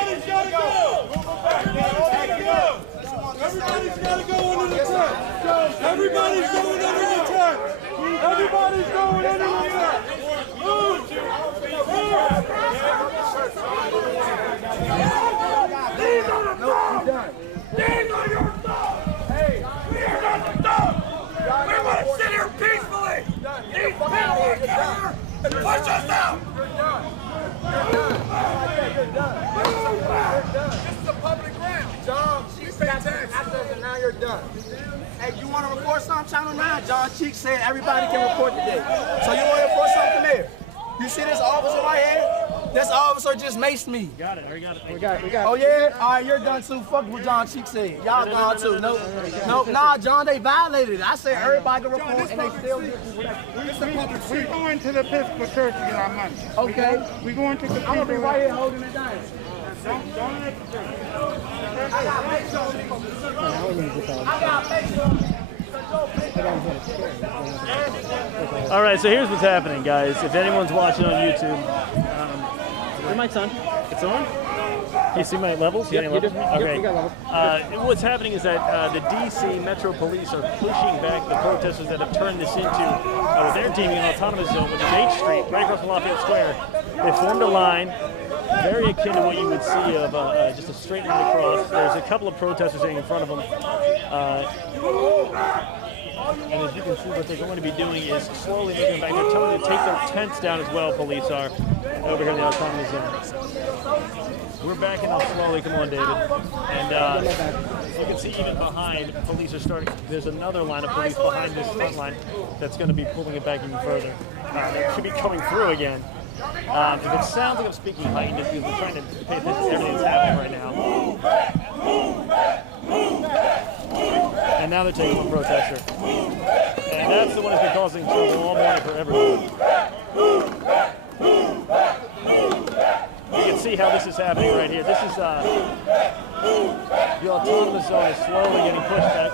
Everybody's got to go. Everybody's got to go under the tent. Everybody's going under the tent. Everybody's going under the tent. Move. These are the thugs. These are your thugs. Hey, we are not the thugs. We want to sit here peacefully. These people are here and push us out. You're done. This is a public ground. John, Cheek said after and now you're done. Hey, you want to report something? Channel 9. John Cheek said everybody can report today. So you want to report something there? You see this officer right here? This officer just maced me. Got it. We got it. Oh yeah? All right, you're done too. Fuck what John Cheek said. Y'all gone too. No, nah, John, they violated it. I said everybody can report and they still get We're going to the Episcopal Church to get our money. Okay. We're going to the I'm gonna be right here holding it down. Don't let the church. I got make sure. All right, so here's what's happening, guys. If anyone's watching on YouTube, Your mic's on. it's on. Can you see my levels? Yep, you do. Okay. You got levels. What's happening is that the DC Metro Police are pushing back the protesters that have turned this into what they're deeming an autonomous zone, which is 8th Street, right across from Lafayette Square. They formed a line, very akin to what you would see of just a straight line across. There's a couple of protesters sitting in front of them. And as you can see, what they're going to be doing is slowly moving back. They're telling them to take their tents down as well, police are, over here in the autonomous zone. We're backing up slowly. Come on, David. And as you can see, even behind, police are starting. There's another line of police behind this front line that's going to be pulling it back even further. They should be coming through again. If it sounds like I'm speaking heightened, it's because we're trying to pay attention to everything that's happening right now. And now they're taking one protester. And that's the one that's been causing trouble all morning for everyone. You can see how this is happening right here. This is the autonomous zone is slowly getting pushed back.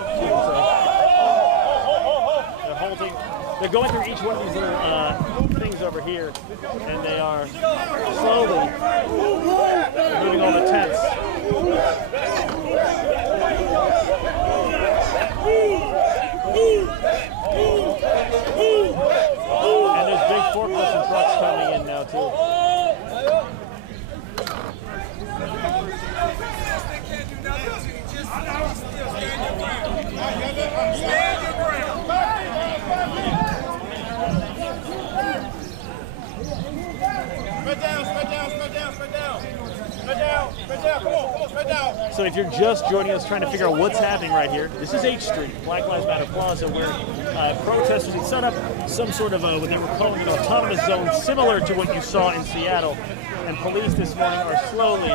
They're halting. They're going through each one of these little things over here, and they are slowly moving all the tents. And there's big forklifts and trucks coming in now too. So if you're just joining us trying to figure out what's happening right here, this is 8th Street, Black Lives Matter Plaza, where protesters had set up some sort of what they were calling an autonomous zone similar to what you saw in Seattle. And police this morning are slowly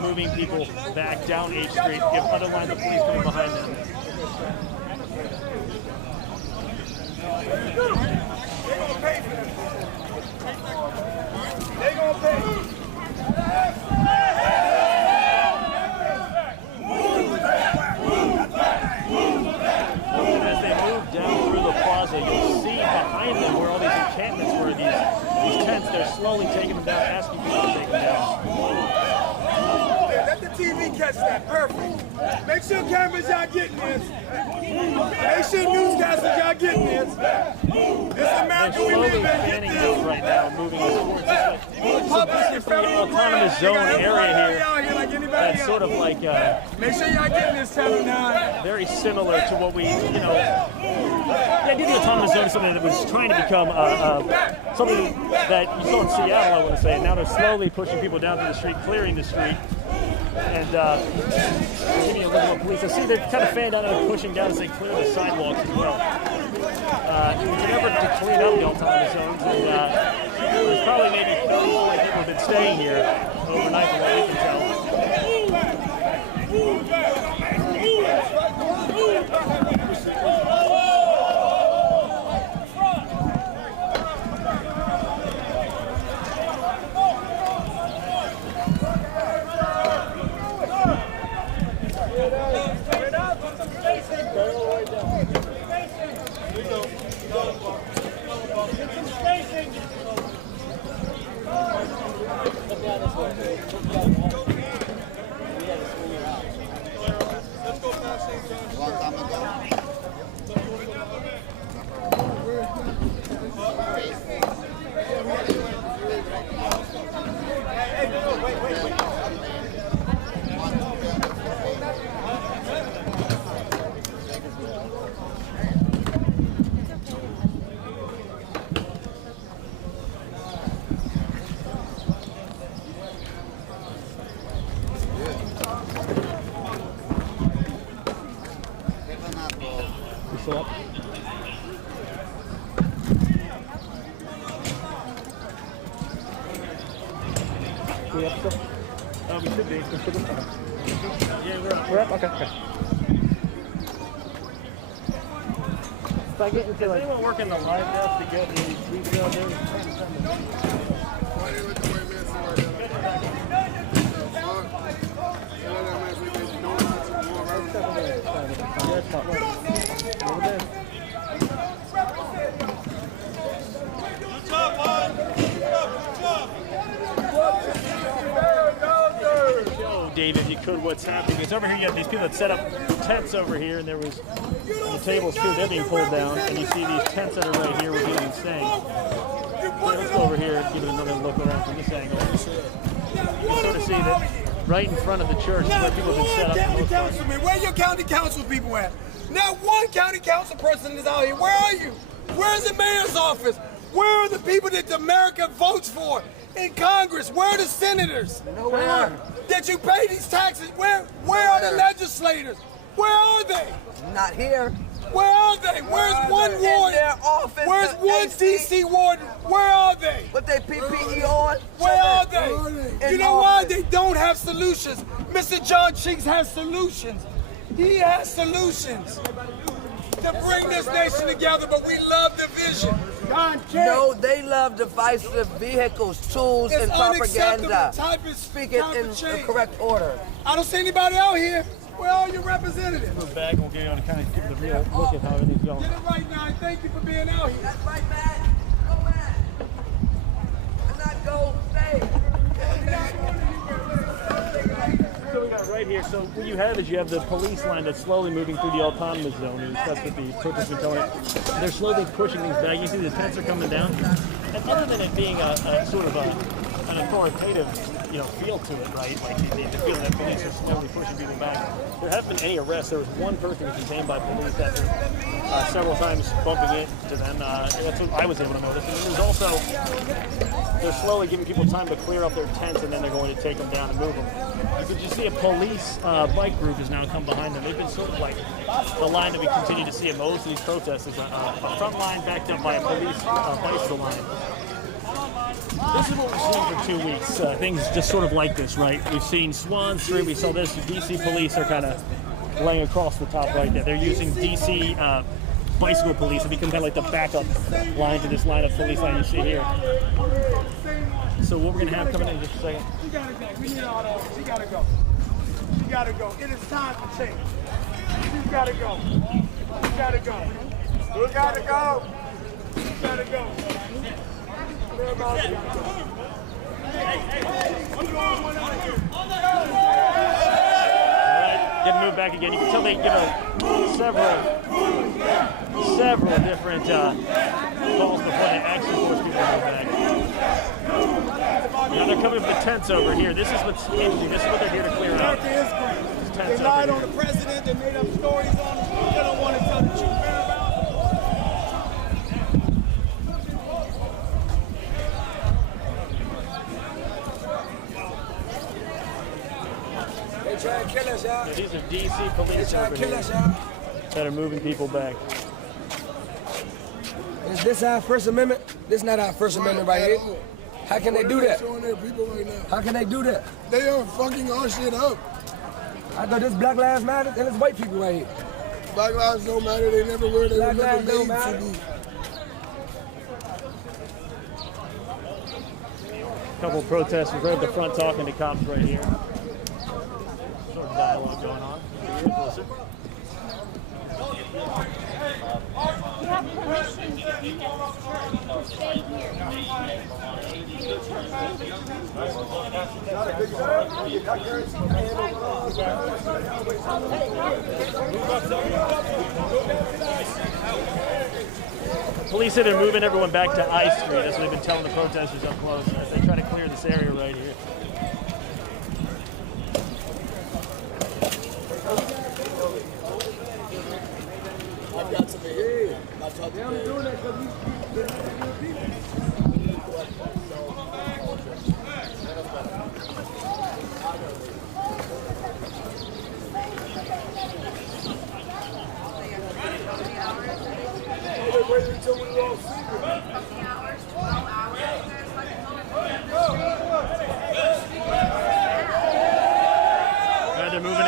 moving people back down 8th Street. You have other lines of police coming behind them. They gonna pay. And as they move down through the plaza, you'll see behind them where all these encampments were, these tents. They're slowly taking them down, asking people to take them down. Let the TV catch that. Perfect. Make sure cameras y'all getting this. Make sure newscasters y'all getting this. This America we live in. They're slowly fanning out right now, moving us towards this way. So this is the autonomous zone area here. That's sort of like make sure y'all getting this Channel 9. very similar to what we, the idea of the autonomous zone is something that was trying to become something that you saw in Seattle, I want to say. And now they're slowly pushing people down to the street, clearing the street. And giving a little more police. I see they're kind of fanned out and pushing down as they clear the sidewalks as well. It's an effort to clean up the autonomous zones, and there's probably maybe 30 people have been staying here overnight from what we can tell. Still up? We up still? We should be. Yeah, we're up. We're up? Okay. If I get into like... anyone working the live desk to get the tweets out there? Dave, if you could, what's happening? Because over here you have these people that set up tents over here, and there was the tables too. They're being pulled down, and you see these tents that are right here. We're being insane. So let's go over here and give it another look around from this angle. You can sort of see that right in front of the church where people have been set up. County councilman, where your county council people at? Not one county council person is out here. Where are you? Where's the mayor's office? Where are the people that America votes for in Congress? Where are the senators? Nowhere. That you pay these taxes? Where are the legislators? Where are they? Not here. Where are they? Where's one warden? In their office. Where's one DC warden? Where are they? With their PPE on? Where are they? You know why they don't have solutions? Mr. John Cheeks has solutions. He has solutions to bring this nation together, but we love division. No, they love divisive vehicles, tools, It's and propaganda. unacceptable. Type is Speak it in the correct order. I don't see anybody out here. Where are your representatives? Move back and we'll get you on to kind of give the real look at how everything's going. Get it right now, and thank you for being out here. That's right, Matt. Go, Matt. Do not go, stay. So we got right here. So what you have is you have the police line that's slowly moving through the autonomous zone. And that's what the protesters are telling it. They're slowly pushing things back. You see the tents are coming down. And other than it being a sort of an authoritative, feel to it, right? Like the feeling that police are slowly pushing people back. There haven't been any arrests. There was one person who was detained by police after several times bumping into them. That's what I was able to notice. And there's also, they're slowly giving people time to clear up their tents, and then they're going to take them down and move them. You can just see a police bike group has now come behind them. They've been sort of like the line that we continue to see at most of these protests is a front line backed up by a police bicycle line. This is what we've seen for 2 weeks. Things just sort of like this, right? We've seen Swan Street. We saw this. The DC police are kind of laying across the top right there. They're using DC bicycle police to become kind of like the backup line to this line of police line you see here. So what we're going to have coming in just a second. You gotta go. We need all those. You gotta go. You gotta go. It is time for change. You gotta go. You gotta go. You gotta go. You gotta go. Get moved back again. You can tell they give several different calls before they actually force people to move back. Now they're coming with the tents over here. This is what's interesting. This is what they're here to clear out. They lied on the president. They made up stories on him. They don't want to tell the truth. They try to kill us, y'all. So these are DC police over here that are moving people back. Is this our First Amendment? This is not our First Amendment right here. How can they do that? How can they do that? They are fucking our shit up. I thought this Black Lives Matter, and it's white people right here. Black lives don't matter. They never were. They were never made to be. A couple of protesters right at the front talking to cops right here. Sort of dialogue going on. Listen. You have permission to stay here. Police said they're moving everyone back to I Street. That's what they've been telling the protesters up close as they try to clear this area right here.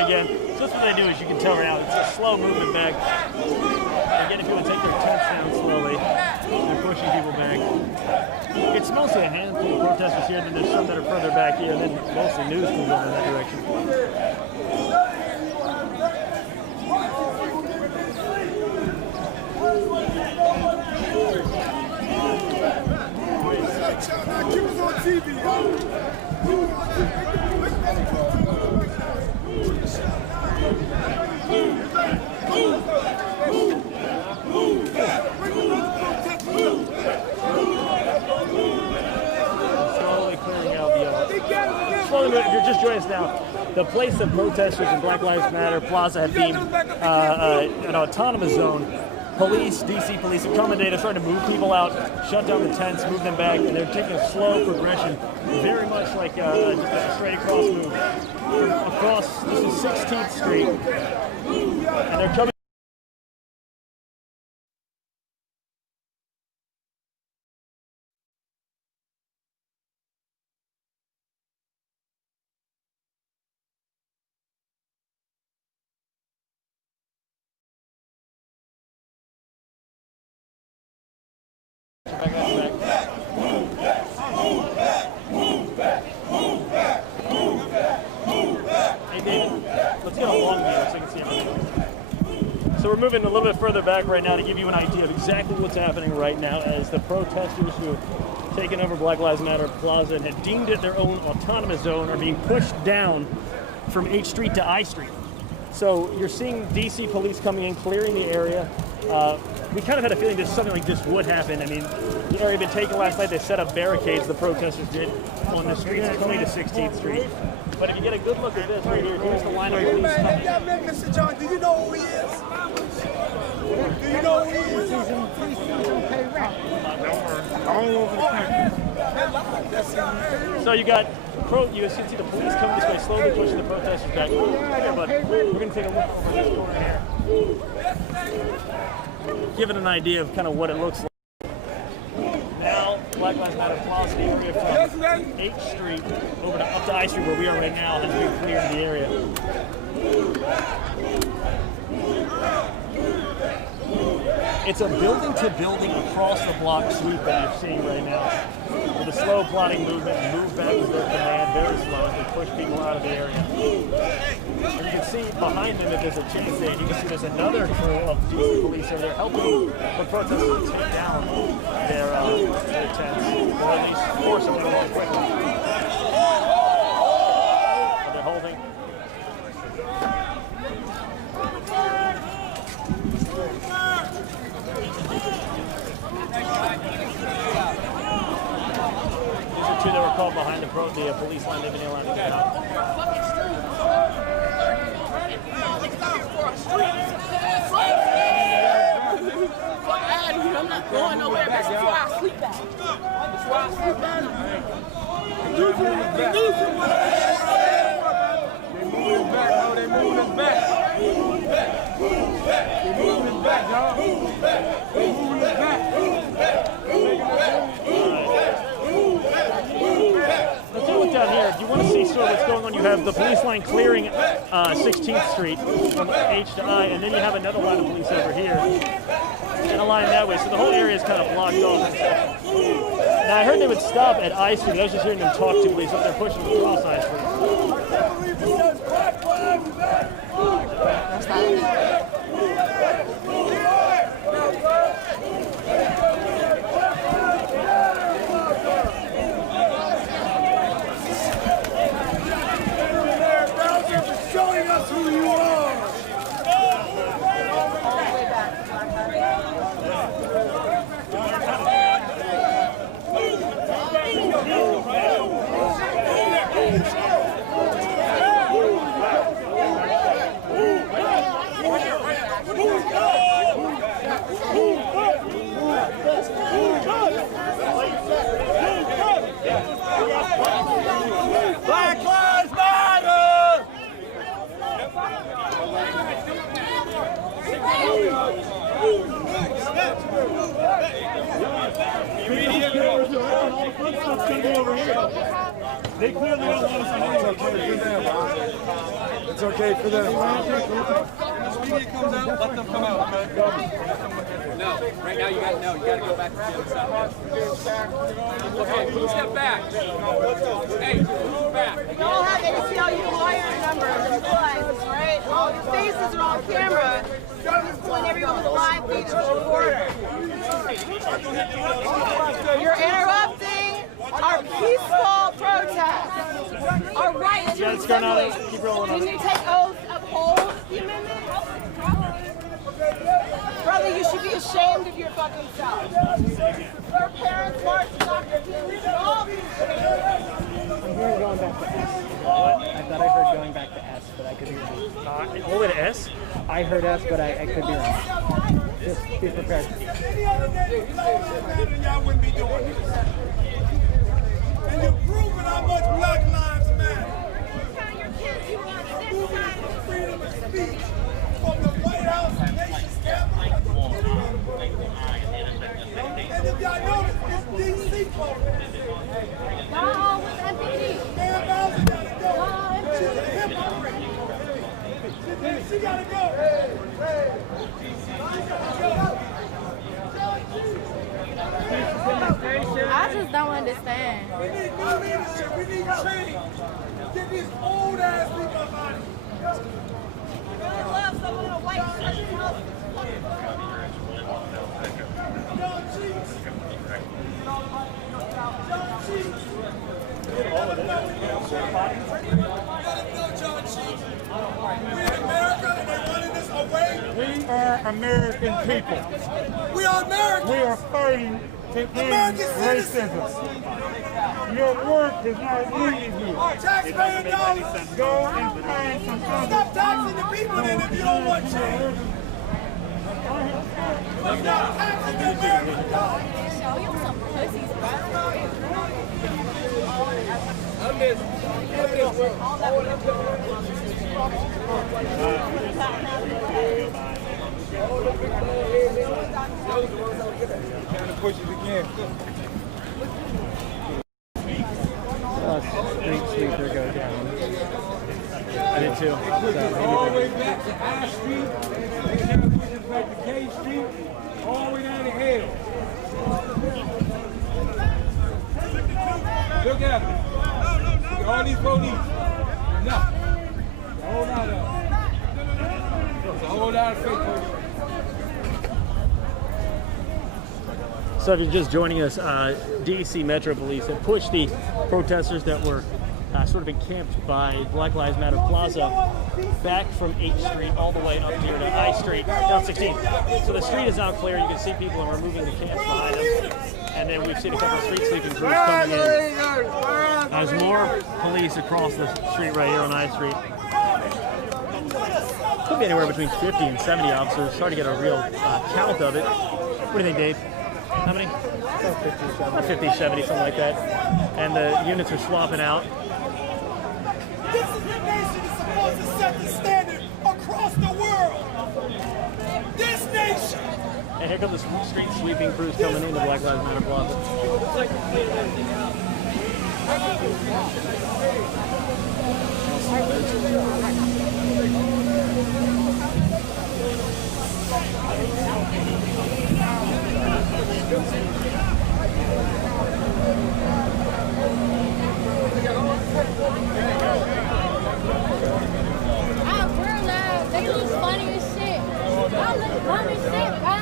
again. So that's what they do is you can tell right now it's a slow movement back. Again, if you want to take their tents down slowly, they're pushing people back. It's mostly a handful of protesters here, and then there's some that are further back here, and then mostly news can go in that direction. Keep us on TV, Slowly clearing out the slowly, if you're just joining us now, the place that protesters in Black Lives Matter Plaza have deemed an autonomous zone. Police, DC police, have come today to try to move people out, shut down the tents, move them back, and they're taking a slow progression, very much like just a straight across move. Across, this is 16th Street, and they're coming. Hey David, let's get a long view so you can see everything. So we're moving a little bit further back right now to give you an idea of exactly what's happening right now as the protesters who have taken over Black Lives Matter Plaza and have deemed it their own autonomous zone are being pushed down from H Street to I Street. So you're seeing DC police coming in, clearing the area. We kind of had a feeling that something like this would happen. I mean, the area had been taken last night. They set up barricades, the protesters did, on the streets coming to 16th Street. But if you get a good look at this right here, here's the line of police coming. Mr. John, do you know who he is? Do you know who he is? All over the country. So you got, you can see the police coming this way, slowly pushing the protesters back. Here, but we're going to take a look over this corner here. Give it an idea of kind of what it looks like. Now, Black Lives Matter Plaza, the area from 8th Street over to up to I Street, where we are right now, has been cleared the area. It's a building-to-building across the block sweep that you're seeing right now. With a slow plodding movement, move back is their command, very slow, to push people out of the area. And you can see behind them that there's a chain stage. You can see there's another crew of DC police over there helping the protesters take down their tents, or at least force them to move quickly. And they're holding. These are two that were caught behind the police line. They've been allowed to get out. I'm not going nowhere. That's why I sleep out. That's why I sleep out. They're moving back, bro. They're moving back. They're moving back, y'all. They're moving back. Let's look down here. If you want to see sort of what's going on, you have the police line clearing 16th Street from H to I, and then you have another line of police over here and a line that way. So the whole area is kind of blocked off. Now I heard they would stop at I Street. I was just hearing them talk to police up there pushing across I Street. Showing us who you are. Black Lives Matter! They clearly don't want us to okay for them. Media comes out, let them come out, okay? No, right now you got to go back to the other side. Okay, move step back. Hey, move back. You all have ACLU lawyer numbers and lives, right? All your faces are on camera. He's pulling everyone with a live feed as a reporter. You're interrupting our peaceful protest. Our right to assembly. Didn't you take oath to uphold the amendment? Brother, you should be ashamed of your fucking self. Your parents marched Dr. King. All these I'm hearing going back to S. I thought I heard going back to S, but I could be wrong. What was it, S? I heard S, but I could be wrong. Just be prepared. Any other day, y'all wouldn't be doing this. And you're proving how much Black Lives Matter. Freedom of speech from the White House and nation's capital. And if y'all notice, it's DC folks. No, with MPD. Man, Bowser gotta go. She's a hypocrite. She gotta go. I just don't understand. We need new leadership. We need change. Get these old ass people out of here. love someone in a white shirt. John Cheeks. John Cheeks. We're in America and they're running this away. We are American people. We are Americans. We are fighting to end racism. Your work is not easy. Taxpayer dollars. Go and find some Stop taxing the people then if you don't want change. Stop taxing the American dollars. Show you some pussies, bro. Pushes again. Street sweeper go down. I did too. All the way back to I Street, they can now push it back to K Street, all the way down to Hale. Look at them. Look at all these police. Enough. A whole lot of them. There's a whole lot of fake police. So if you're just joining us, DC Metro Police have pushed the protesters that were sort of encamped by Black Lives Matter Plaza back from 8th Street all the way up here to I Street, down 16. So the street is now clear. You can see people are removing the camps behind them. And then we've seen a couple of street sweeping crews coming in. There's more police across the street right here on I Street. Could be anywhere between 50 and 70 officers. It's hard to get a real count of it. What do you think, Dave? How many? About 50, 70, something like that. And the units are swapping out. This is the nation that's supposed to set the standard across the world. This nation. And here come the street sweeping crews coming into Black Lives Matter Plaza. They look funny as shit. Y'all look dumb as shit, bro.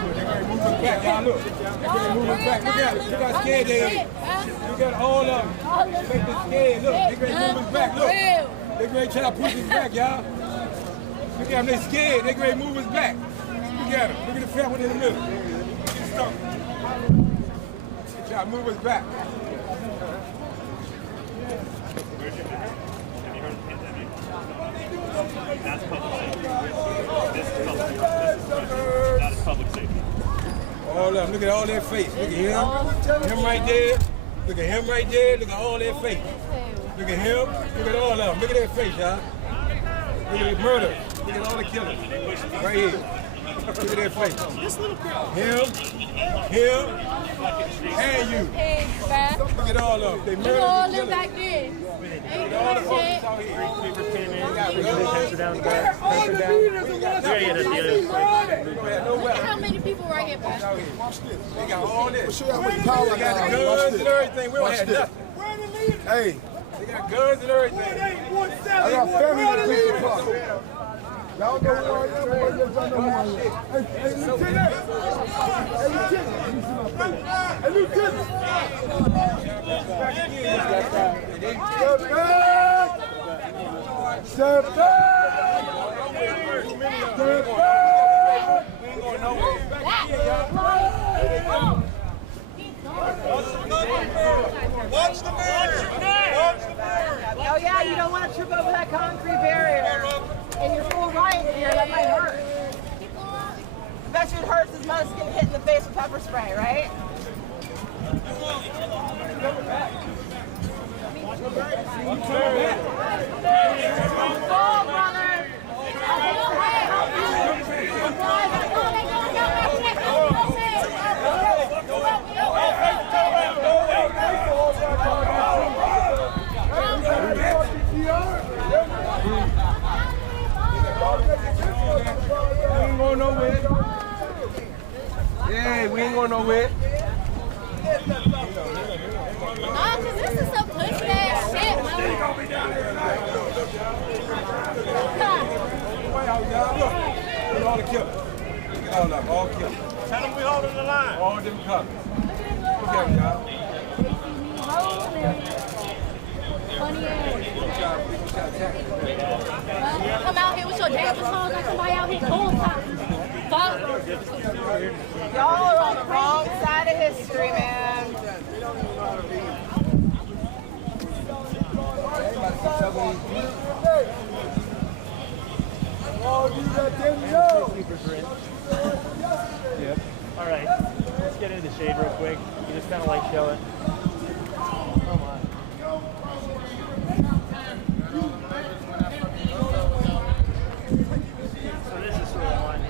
Y'all look. Moving back. Look at it. Look how scared they are. Look at all of them. Make them scared. Look, they ready to move us back. Look. They ready to try to push us back, y'all. Look at them. They scared. They ready to move us back. Look at them. Look at the family in the middle. Get stuck. They try to move us back. That's public safety. This is public safety. That is public safety. All of them. Look at all their face. Look at him. Him right there. Look at him right there. Look at all their face. Look at him. Look at all of them. Look at their face, y'all. Look at the murder. Look at all the killers. Right here. Look at their face. Him, and you. Look at all of them. They Look murdered at all the them killers. back there. Ain't Look at all the doing folks shit. out here. Street sweepers came in. We got Pants are down the back. All the leaders are How many people right here, man? They got all this. Show you how much power They got now. the guns and everything. We don't Watch have this. nothing. Hey, They got guns and everything. I got family that pick the clock. Y'all know who I am, but y'all know who I am. Hey, Lieutenant! Hey, Lieutenant! Hey, Lieutenant! Step back! Step back! Step back! We ain't going nowhere. Watch the mirror! Watch the mirror! Oh yeah, you don't want to trip over that concrete barrier. In your full riot gear, that might hurt. I bet you it hurts as much as getting hit in the face with pepper spray, right? Go, brother! We ain't going nowhere. Yeah, we ain't going nowhere. Nah, cause this is some pussy ass shit, man. Look, all the killers. All killers. Tell them we holding the line. All them coming. Look at them, y'all. Funny ass. Come out here with your dance songs like somebody out here cold time. Fuck. Y'all are on the wrong side of history, man. Yep. All right, let's get into the shade real quick. You just kind of like show it. Come on. So this is sort of one.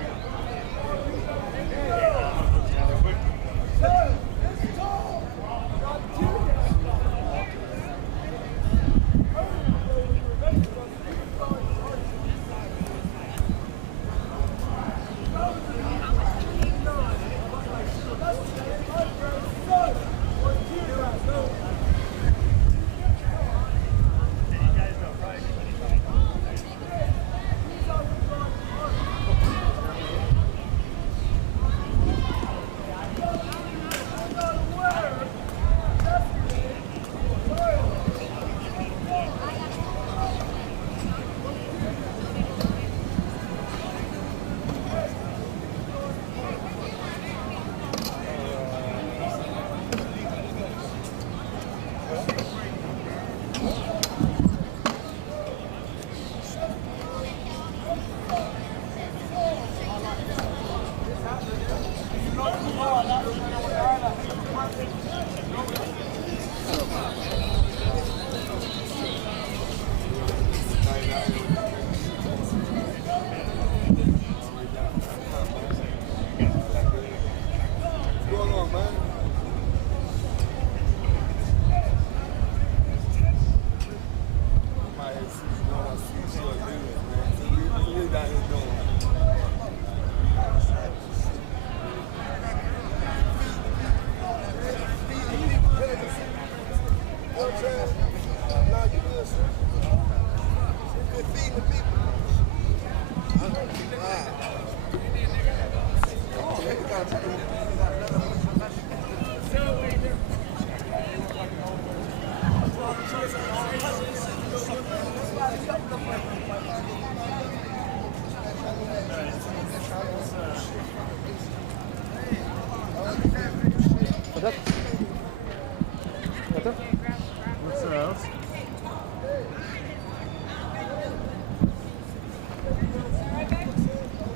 What's else?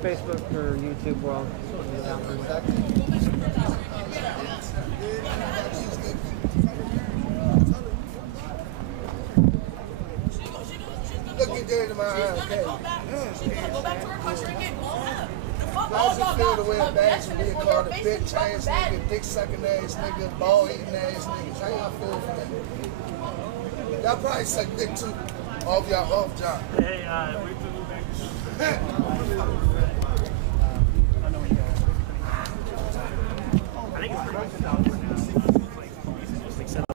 Facebook or YouTube world. Down for a sec. Looking dead in my eyes, okay? Go back to her country and get blown up. How does it feel to wear a badge and be called a bitch ass nigga, dick sucking ass nigga, ball eating ass niggas? How y'all feel for that? Y'all probably suck dick too. Off y'all, off job. Hey, wait till we move back. I think it's pretty much out for now. Police is just like set up.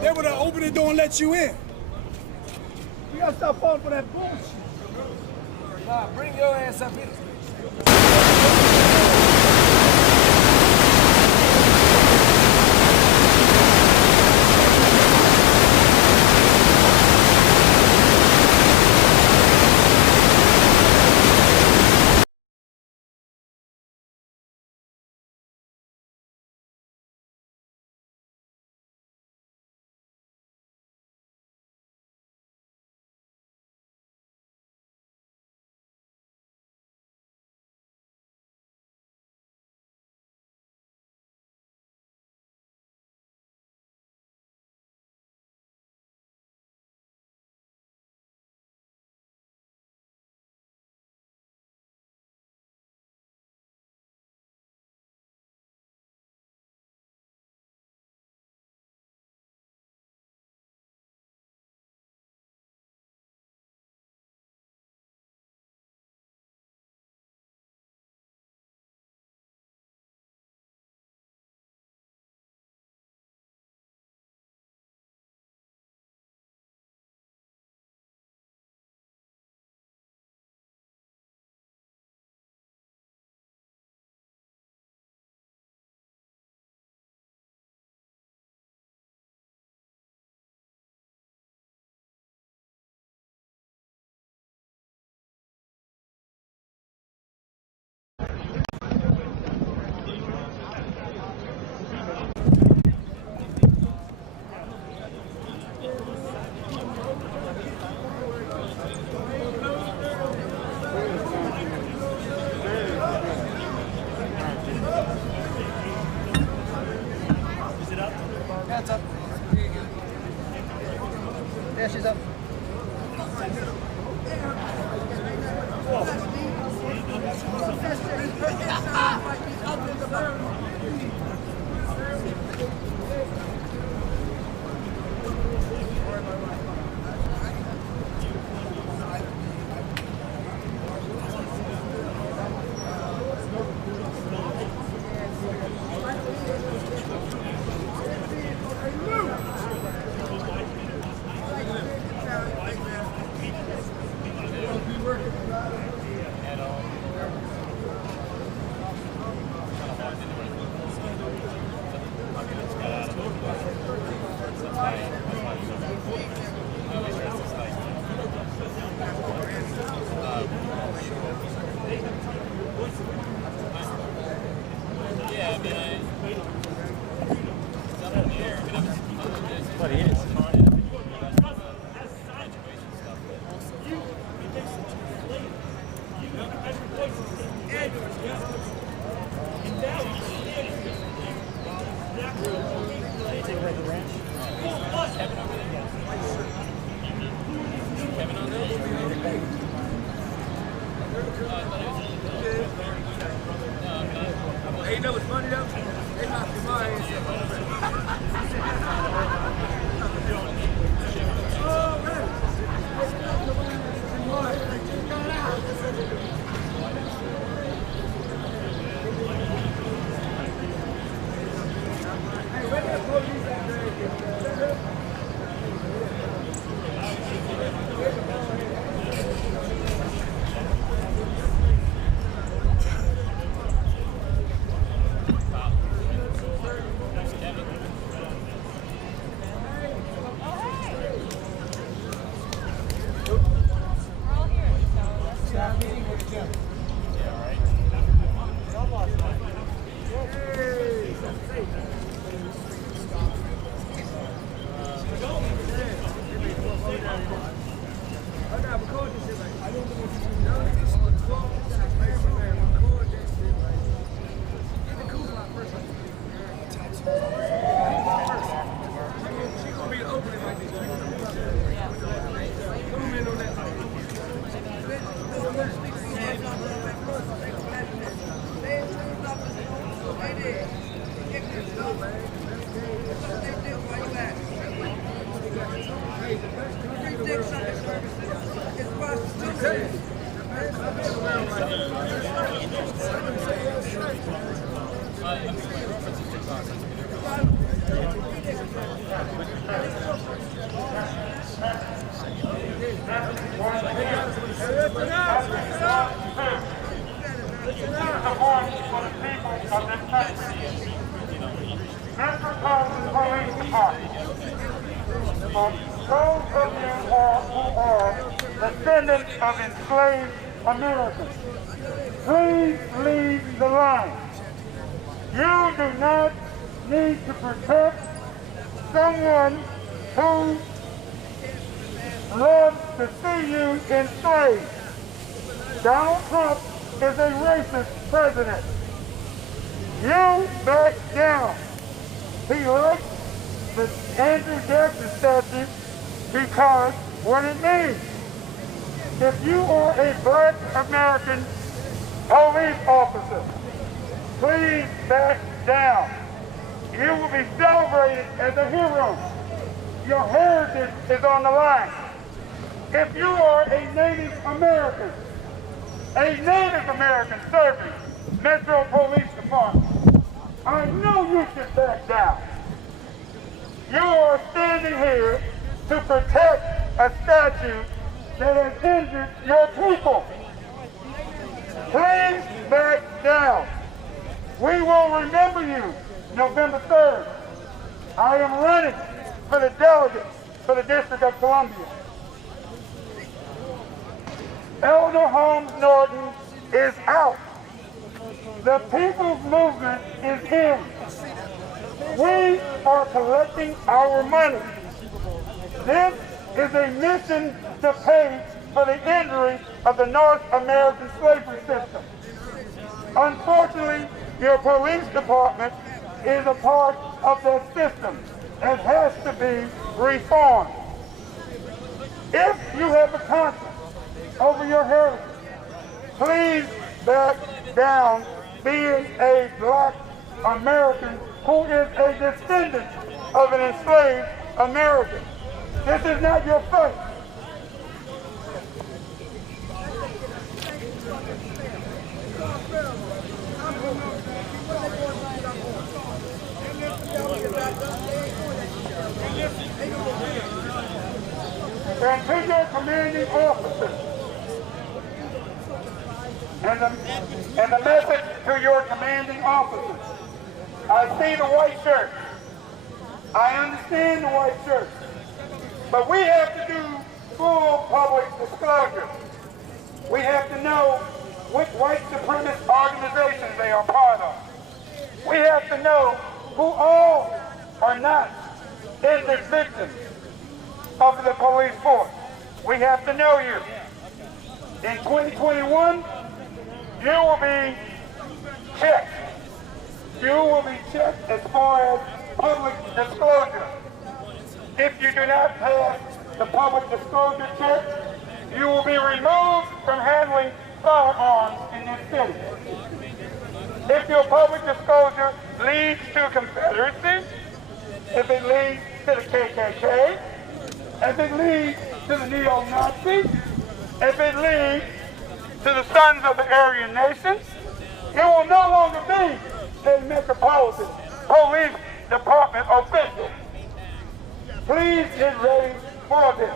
They would have opened the door and let you in. You gotta stop falling for that bullshit. Nah, bring your ass up here. Yeah, she's up. Metropolitan Police Department. For those of you who are descendants of enslaved Americans, please leave the line. You do not need to protect someone who loves to see you enslaved. Donald Trump is a racist president. You back down. He likes the Andrew Jackson statue because what it means. If you are a Black American police officer, please back down. You will be celebrated as a hero. Your heritage is on the line. If you are a Native American serving Metro Police Department, I know you should back down. You are standing here to protect a statue that has injured your people. Please back down. We will remember you November 3rd. I am running for the delegate for the District of Columbia. Elder Holmes Norton is out. The people's movement is in. We are collecting our money. This is a mission to pay for the injury of the North American slavery system. Unfortunately, your police department is a part of that system and has to be reformed. If you have a conscience over your heritage, please back down being a Black American who is a descendant of an enslaved American. This is not your fate. And to your commanding officers, and the message to your commanding officers, I see the white shirt. I understand the white shirt. But we have to do full public disclosure. We have to know which white supremacist organizations they are part of. We have to know who all are not injured victims of the police force. We have to know you. In 2021, you will be checked. You will be checked as far as public disclosure. If you do not pass the public disclosure check, you will be removed from handling firearms in this city. If your public disclosure leads to Confederacy, if it leads to the KKK, if it leads to the neo-Nazis, if it leads to the Sons of the Aryan Nations, it will no longer be a Metropolitan Police Department official. Please get ready for this.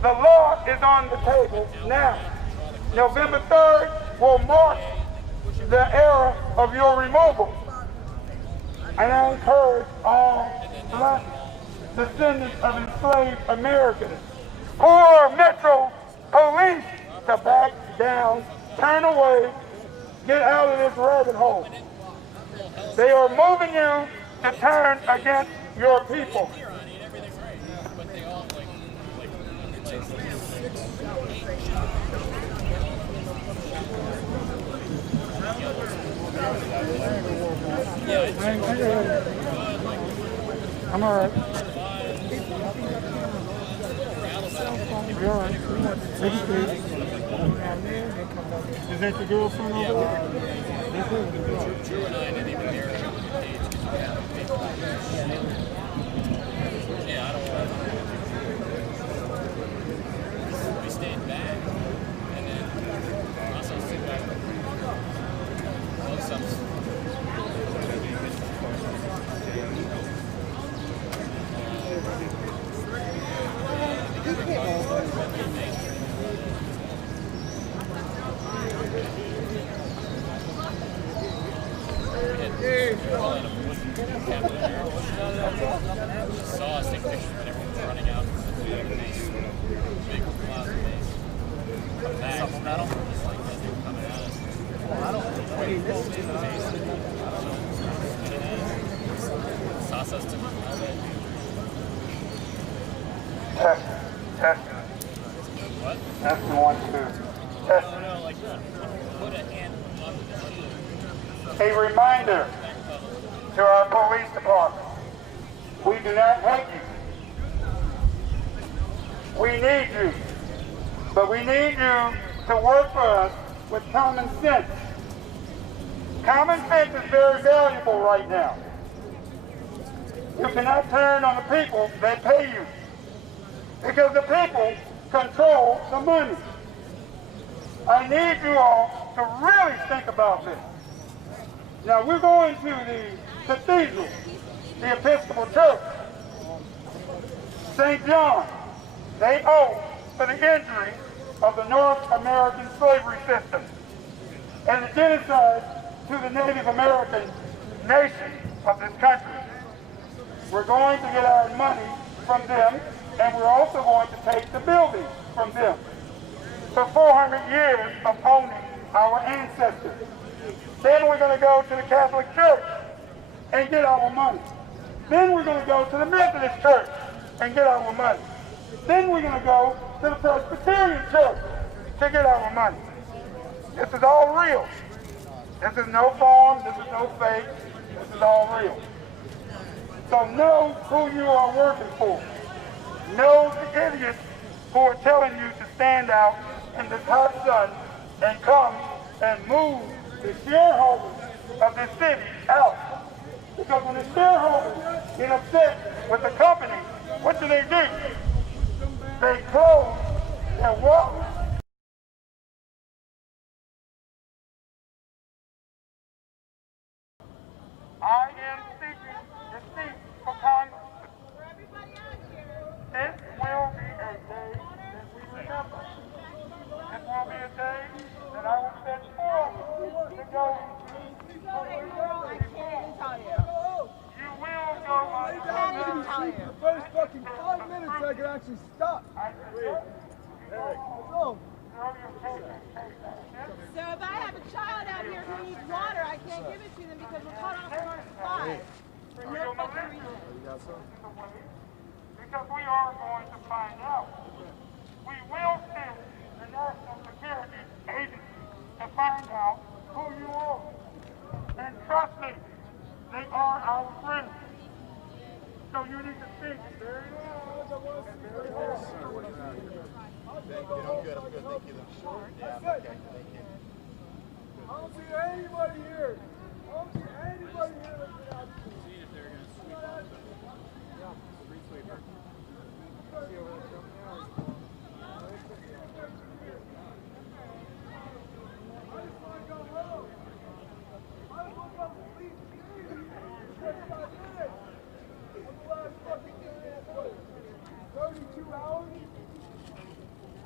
The law is on the table now. November 3rd will mark the era of your removal. And I encourage all Black descendants of enslaved Americans who are Metro Police to back down, turn away, get out of this rabbit hole. They are moving you to turn against your people. I'm all right. You're all right. Take it easy. Is that your girlfriend over there? That's it. Drew and I didn't even hear it. Yeah, I don't want to. We stand back. that's going to test it. A reminder to our police department, we do not hate you. We need you, but we need you to work for us with common sense. Common sense is very valuable right now. You cannot turn on the people that pay you, because the people control the money. I need you all to really think about this. Now we're going to the cathedral, the Episcopal Church, St. John. They owe for the injury of the North American slavery system and the genocide to the Native American nation of this country. We're going to get our money from them, and we're also going to take the buildings from them. For 400 years of owning our ancestors. Then we're going to go to the Catholic Church and get our money. Then we're going to go to the Methodist Church and get our money. Then we're going to go to the Presbyterian Church to get our money. This is all real. This is no form, this is no fake, this is all real. So know who you are working for. Know the idiots who are telling you to stand out in this hot sun and come and move the shareholders of this city out. Because when the shareholders get upset with the company, what do? They close their walls. I am seeking the seat for Congress. This will be a day that we remember. This will be a day that I will set forth to go. You will go on. The first fucking 5 minutes I can actually stop. So if I have a child out here who needs water, I can't give it to them because we're cut off from our supply for no fucking reason. Because we are going to find out. We will send the National Security Agency to find out who you are. And trust me, they are our friends. So you need to think very loud. Thank you. I'm good. Thank you. Yeah, okay. Thank you. I don't see anybody here. I don't see anybody here that's been out there. See if they're going to sweep up. Yeah, street sweeper. See over there jumping out. I just want to go home. I just want to go sleep. 35 minutes. What's the last fucking 32 hours?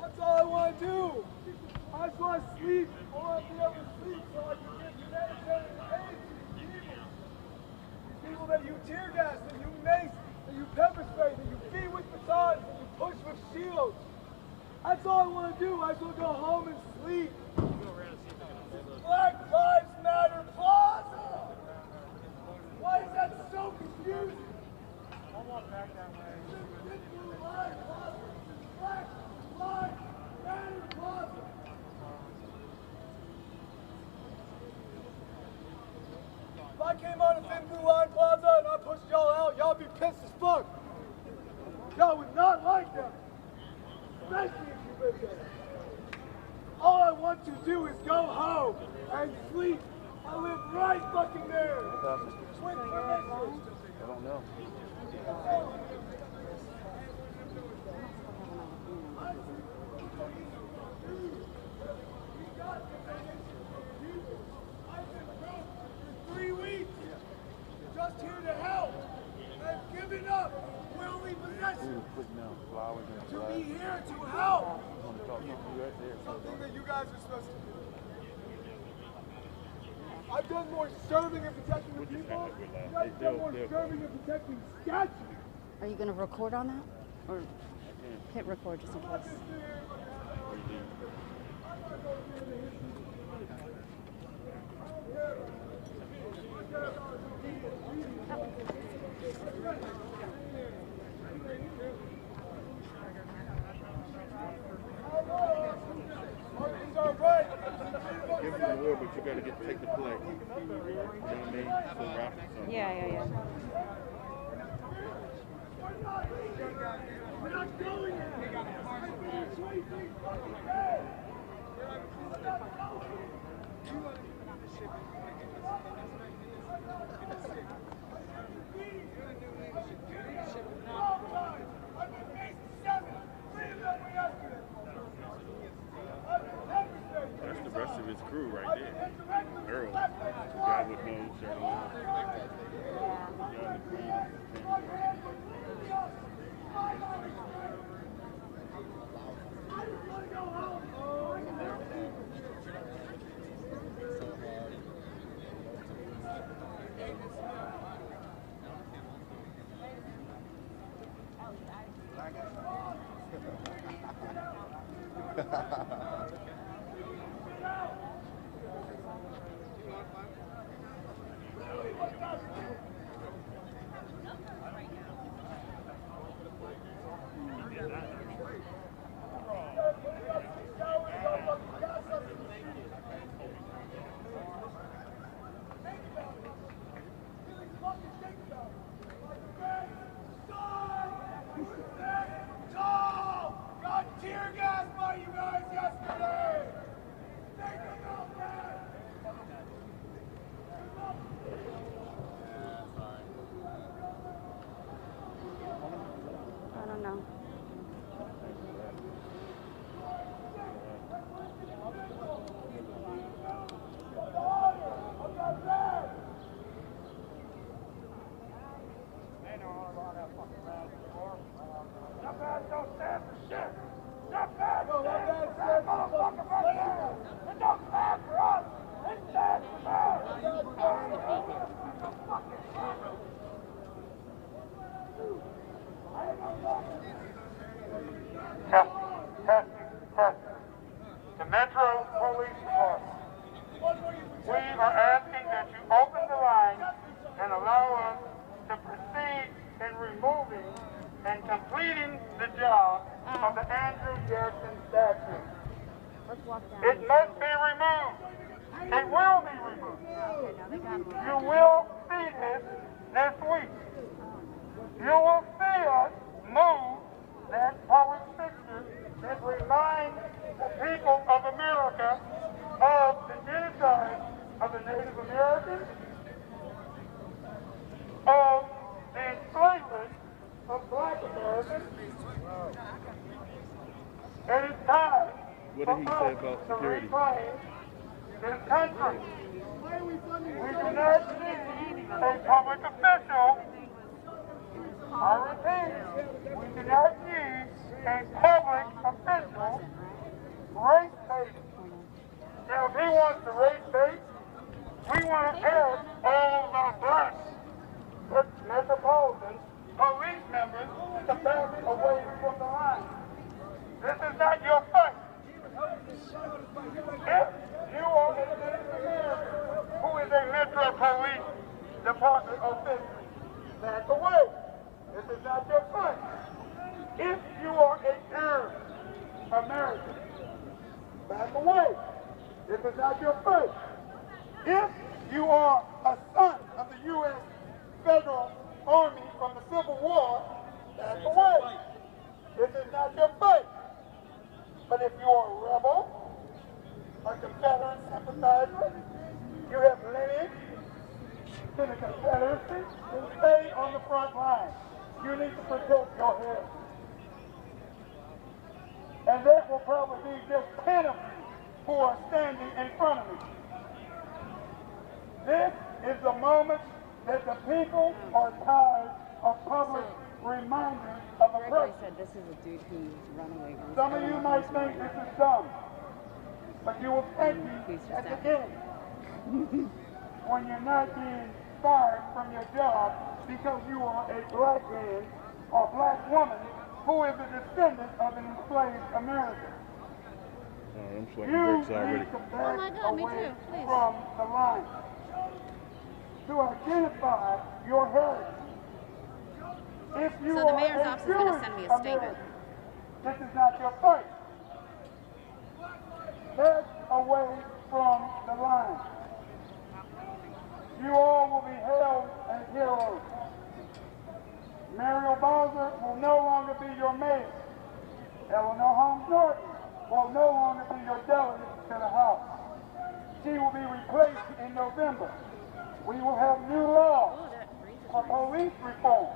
That's all I want to do. I just want to sleep. I want to be able to sleep so I can get humanitarian aid to these people. These people that you tear gas, that you mace, that you pepper spray, that you beat with batons, that you push with shields. That's all I want to do. I just want to go home and sleep. Black Lives Matter Plaza! Why is that so confusing? I want back that way. This is Black Plaza. Black Lives Matter Plaza. If I came on a Thin Blue Line Plaza and I pushed y'all out, y'all be pissed as fuck. Y'all would not like that. Especially if you live there. All I want to do is go home and sleep. I live right fucking there. With permission. I don't know. I've been broke for 3 weeks. Just here to help. I've given up willingly possession to be here to help. Something that you guys are supposed to do. I've done more serving and protecting the people. I've done more serving and protecting statues. Are you going to record on that? Or hit record just in case? How long? you got to take the play. You know what I mean? So rap or something. Yeah. That's the rest of his crew right there. Earl, the guy with no shirt on. The guy in the green. I don't know. The Metro Police Department. We are asking that you open the line and allow us to proceed in removing and completing the job of the Andrew Jackson statue. Let's walk down. It must be removed. It will be removed. You will see this week. You will see us move that public fixture that reminds the people of America of the genocide of the Native Americans, of the enslavement of Black Americans. It is time What did he say about to security? reclaim this country. We do not need a public official. I repeat, we do not need a public official race bait. Now, if he wants to race bait, we want to ask all of our black metropolitan police members to back away from the line. This is not your fight. If you are a citizen who is a Metro Police Department official, back away. This is not your fight. If you are a Arab American, back away. This is not your fight. If you are a son of the U.S. Federal Army from the Civil War, back away. This is not your fight. But if you are a rebel, a Confederate sympathizer, you have lineage to the Confederacy, then stay on the front line. You need to protect your head. And that will probably be just 10 of you who are standing in front of me. This is the moment that the people are tired of public reminders of oppression. Said this is a dude who's run away. Some of you might think this is dumb, but you will thank me at the end when you're not being fired from your job because you are a black man or black woman who is a descendant of an enslaved American. I'm sweating You bricks need already. to back me away too, please. from the line to identify your heritage. If you So the are mayor's a office is going to Jewish send me a statement. American, this is not your fight. Back away from the line. be your delegate to the House. She will be replaced in November. We will have new laws for police reform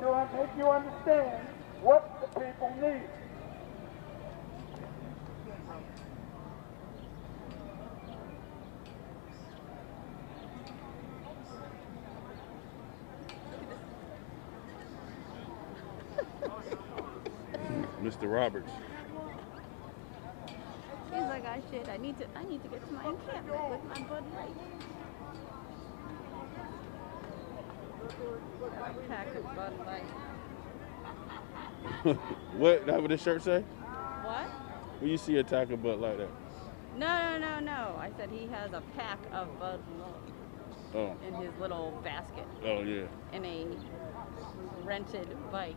to make you understand what the people need. Mr. Roberts. He's like, ah, shit. I need to get to my encampment with my Bud Light. Got a pack of Bud Light. What? That what this shirt say? What? When you see a tack of Bud like that? No. I said he has a pack of Bud Light in his little basket. Oh yeah. In a rented bike.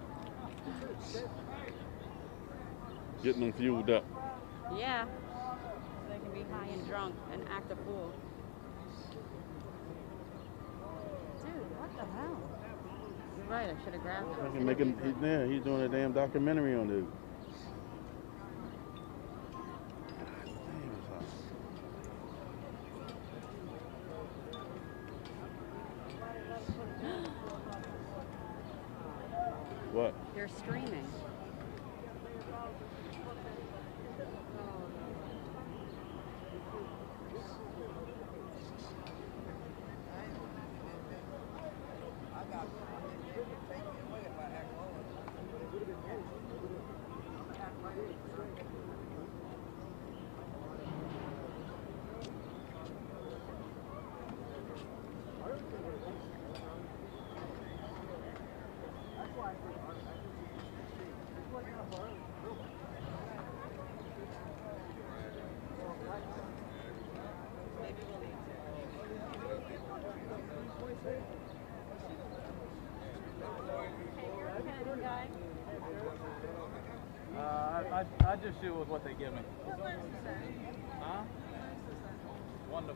Getting them fueled up. Yeah. So they can be high and drunk and act a fool. Dude, what the hell? You're right, I should have grabbed him. He's doing a damn documentary on dude. What? You're streaming. I just shoot with what they give me. Huh? 1 to 4.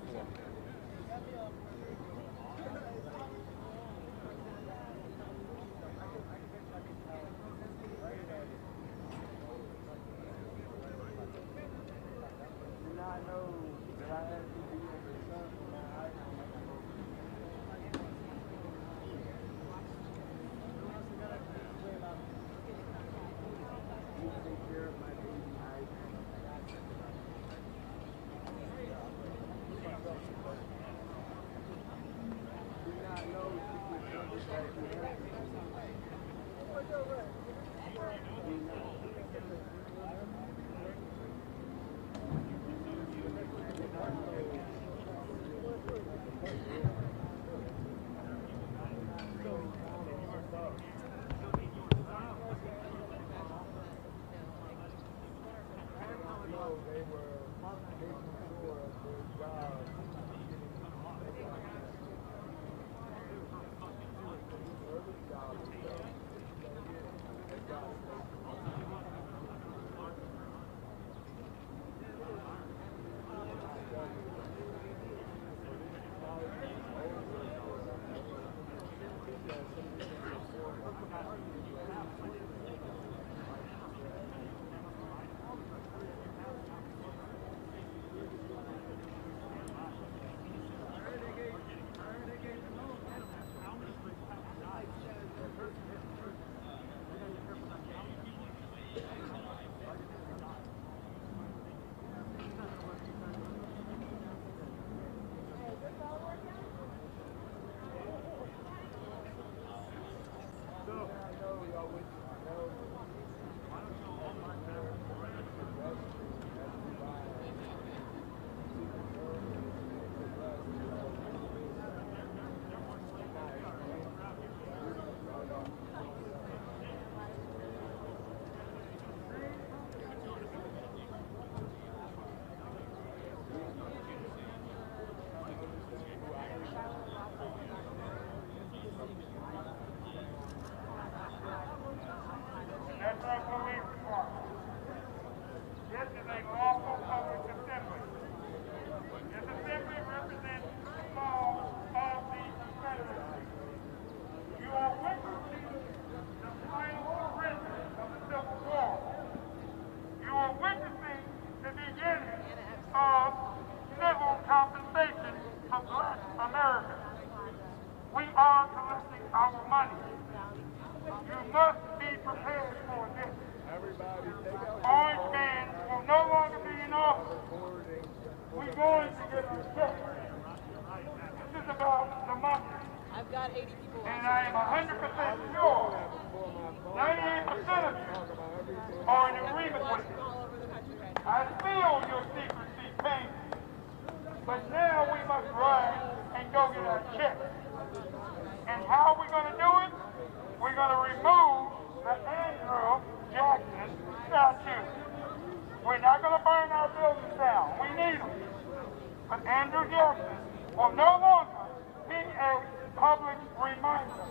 Andrew Jackson will no longer be a public reminder.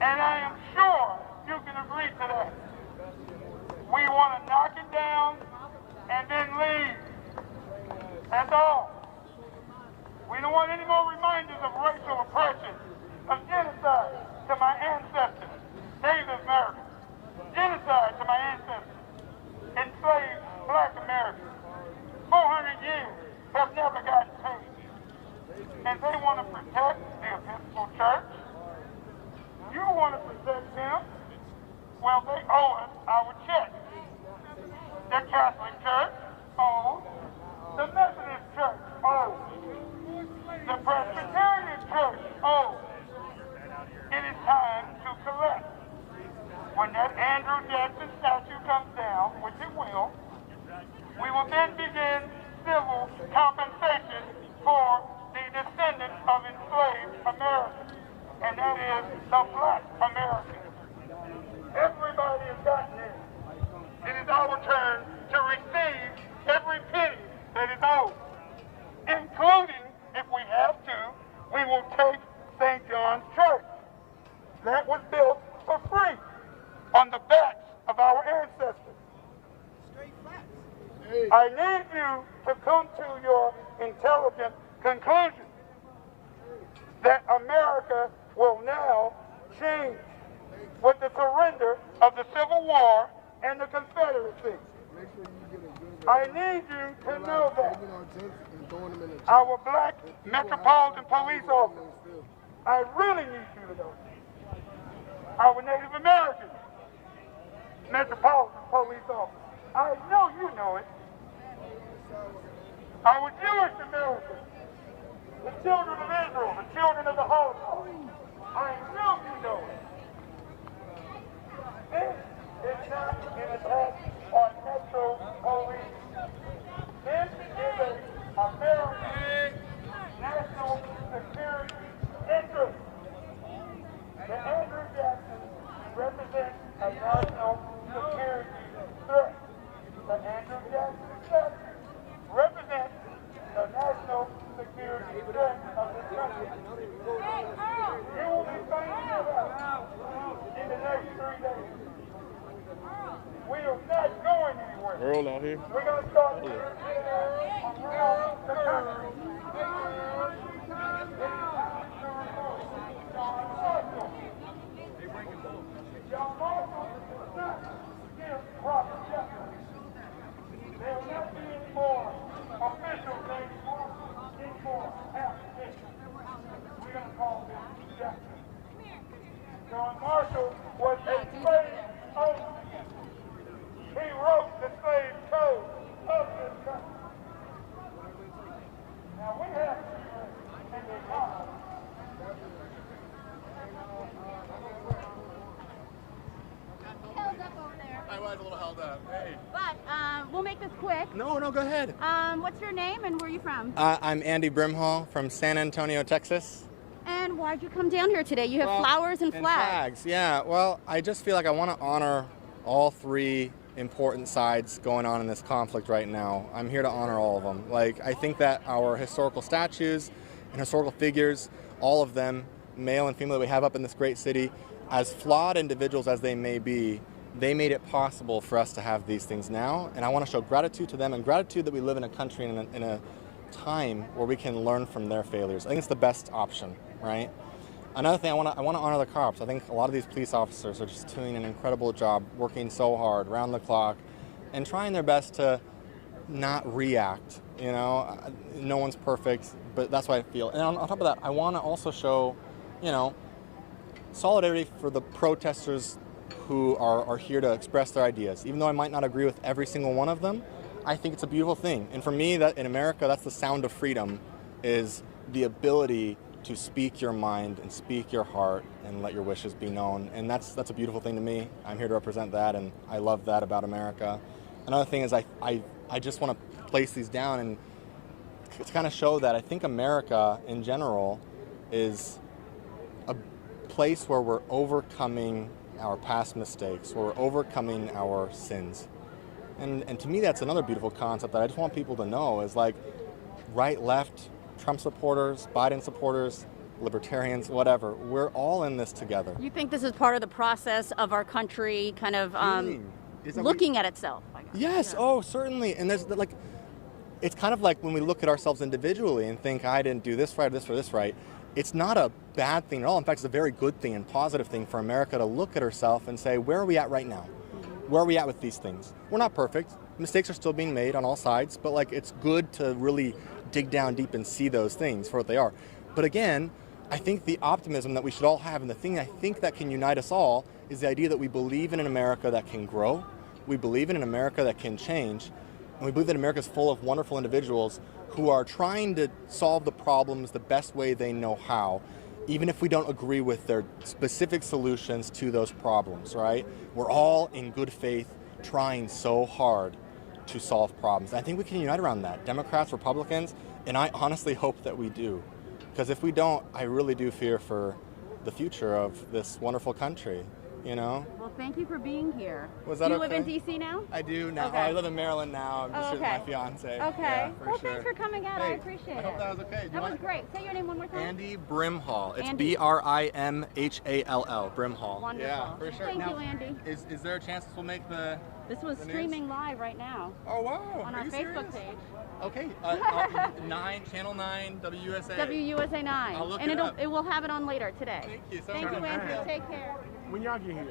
And I am sure you can agree to that. We want to knock it down and then leave. That's all. We don't want any more reminders of racial oppression, of genocide to my ancestors, Native Americans, genocide to my ancestors, enslaved black Americans. 400 years have never gotten paid. And they want to protect the Episcopal Church. You want to protect them. Well, they owe us our check. The Catholic Church owes. The Methodist Church owes. The Presbyterian Church owes. It is time to collect. When that Andrew Jackson statue comes down, which it will, we will then begin civil compensation for the descendants of enslaved Americans, and that is the black Americans. Everybody has gotten in. It is our turn to receive every penny that is owed, including, if we have to, we will take St. John's Church. That was built for free on the backs of our ancestors. I need you to come to your intelligent conclusion that America will now change with the surrender of the Civil War and the Confederacy. I need you to know that. Our black Metropolitan Police officers, I really need you to know. Our Native American Metropolitan Police officers, I know you know it. Our Jewish Americans, the children of Israel, the children of the Holocaust, I know you know it. This is not an attack on Metro Police. This is an American national security interest. The Andrew Jackson represents a national security threat. The Andrew Jackson statue represents the national security threat of this country. You will be finding it out in the next 3 days. We are not going anywhere. Earl out here. We're going to start around the country. John Marshall does not give proper justice. There will not be any more official things anymore after this. We're going to call this justice. John Marshall was a slave owner. He wrote the slave code of this country. Now we have in the economy. Held up over there. I was a little held up. Hey. But we'll make this quick. No, go ahead. What's your name and where are you from? I'm Andy Brimhall from San Antonio, Texas. And why'd you come down here today? You have flowers and flags. Yeah, well, I just feel like I want to honor all three important sides going on in this conflict right now. I'm here to honor all of them. Like, I think that our historical statues and historical figures, all of them, male and female, that we have up in this great city, as flawed individuals as they may be, they made it possible for us to have these things now. And I want to show gratitude to them and gratitude that we live in a country and in a time where we can learn from their failures. I think it's the best option, right? Another thing, I want to honor the cops. I think a lot of these police officers are just doing an incredible job, working so hard, round the clock, and trying their best to not react. You know, no one's perfect, but that's what I feel. And on top of that, I want to also show, you know, solidarity for the protesters who are here to express their ideas. Even though I might not agree with every single one of them, I think it's a beautiful thing. And for me, that in America, that's the sound of freedom, is the ability to speak your mind and speak your heart and let your wishes be known. And that's a beautiful thing to me. I'm here to represent that, and I love that about America. Another thing is I just want to place these down and to kind of show that I think America in general is a place where we're overcoming our past mistakes, where we're overcoming our sins. And to me, that's another beautiful concept that I just want people to know is, like, right, left, Trump supporters, Biden supporters, libertarians, whatever. We're all in this together. You think this is part of the process of our country kind of looking at itself? I guess. Yes, oh, certainly. And there's like, it's kind of like when we look at ourselves individually and think, I didn't do this right, or this right. It's not a bad thing at all. In fact, it's a very good thing and positive thing for America to look at herself and say, where are we at right now? Where are we at with these things? We're not perfect. Mistakes are still being made on all sides, but like it's good to really dig down deep and see those things for what they are. But again, I think the optimism that we should all have, and the thing I think that can unite us all, is the idea that we believe in an America that can grow, we believe in an America that can change, and we believe that America is full of wonderful individuals who are trying to solve the problems the best way they know how, even if we don't agree with their specific solutions to those problems, right? We're all in good faith trying so hard to solve problems. I think we can unite around that, Democrats, Republicans, and I honestly hope that we do. Because if we don't, I really do fear for the future of this wonderful country, you know? Well, thank you for being here. Was that do you okay? live in D.C. now? I do now. Okay. I live in Maryland now. I'm just with my fiance. Okay. Yeah, well, sure. thanks for coming out. Hey, I appreciate it. I hope that was okay. That was great. Say your name one more time. Andy Brimhall. It's Andy. Brimhall. Brimhall. Wonderful. Yeah, for sure. Thank now, you, Andy. Is there a chance this will make the This was the streaming news? live right now. Oh, wow. On Are our you Facebook serious? page. Okay. Channel 9, WUSA. WUSA 9. I'll look and it up. it will have it on later today. Thank you so Thank much. you, Andrew. Take care. When y'all get here?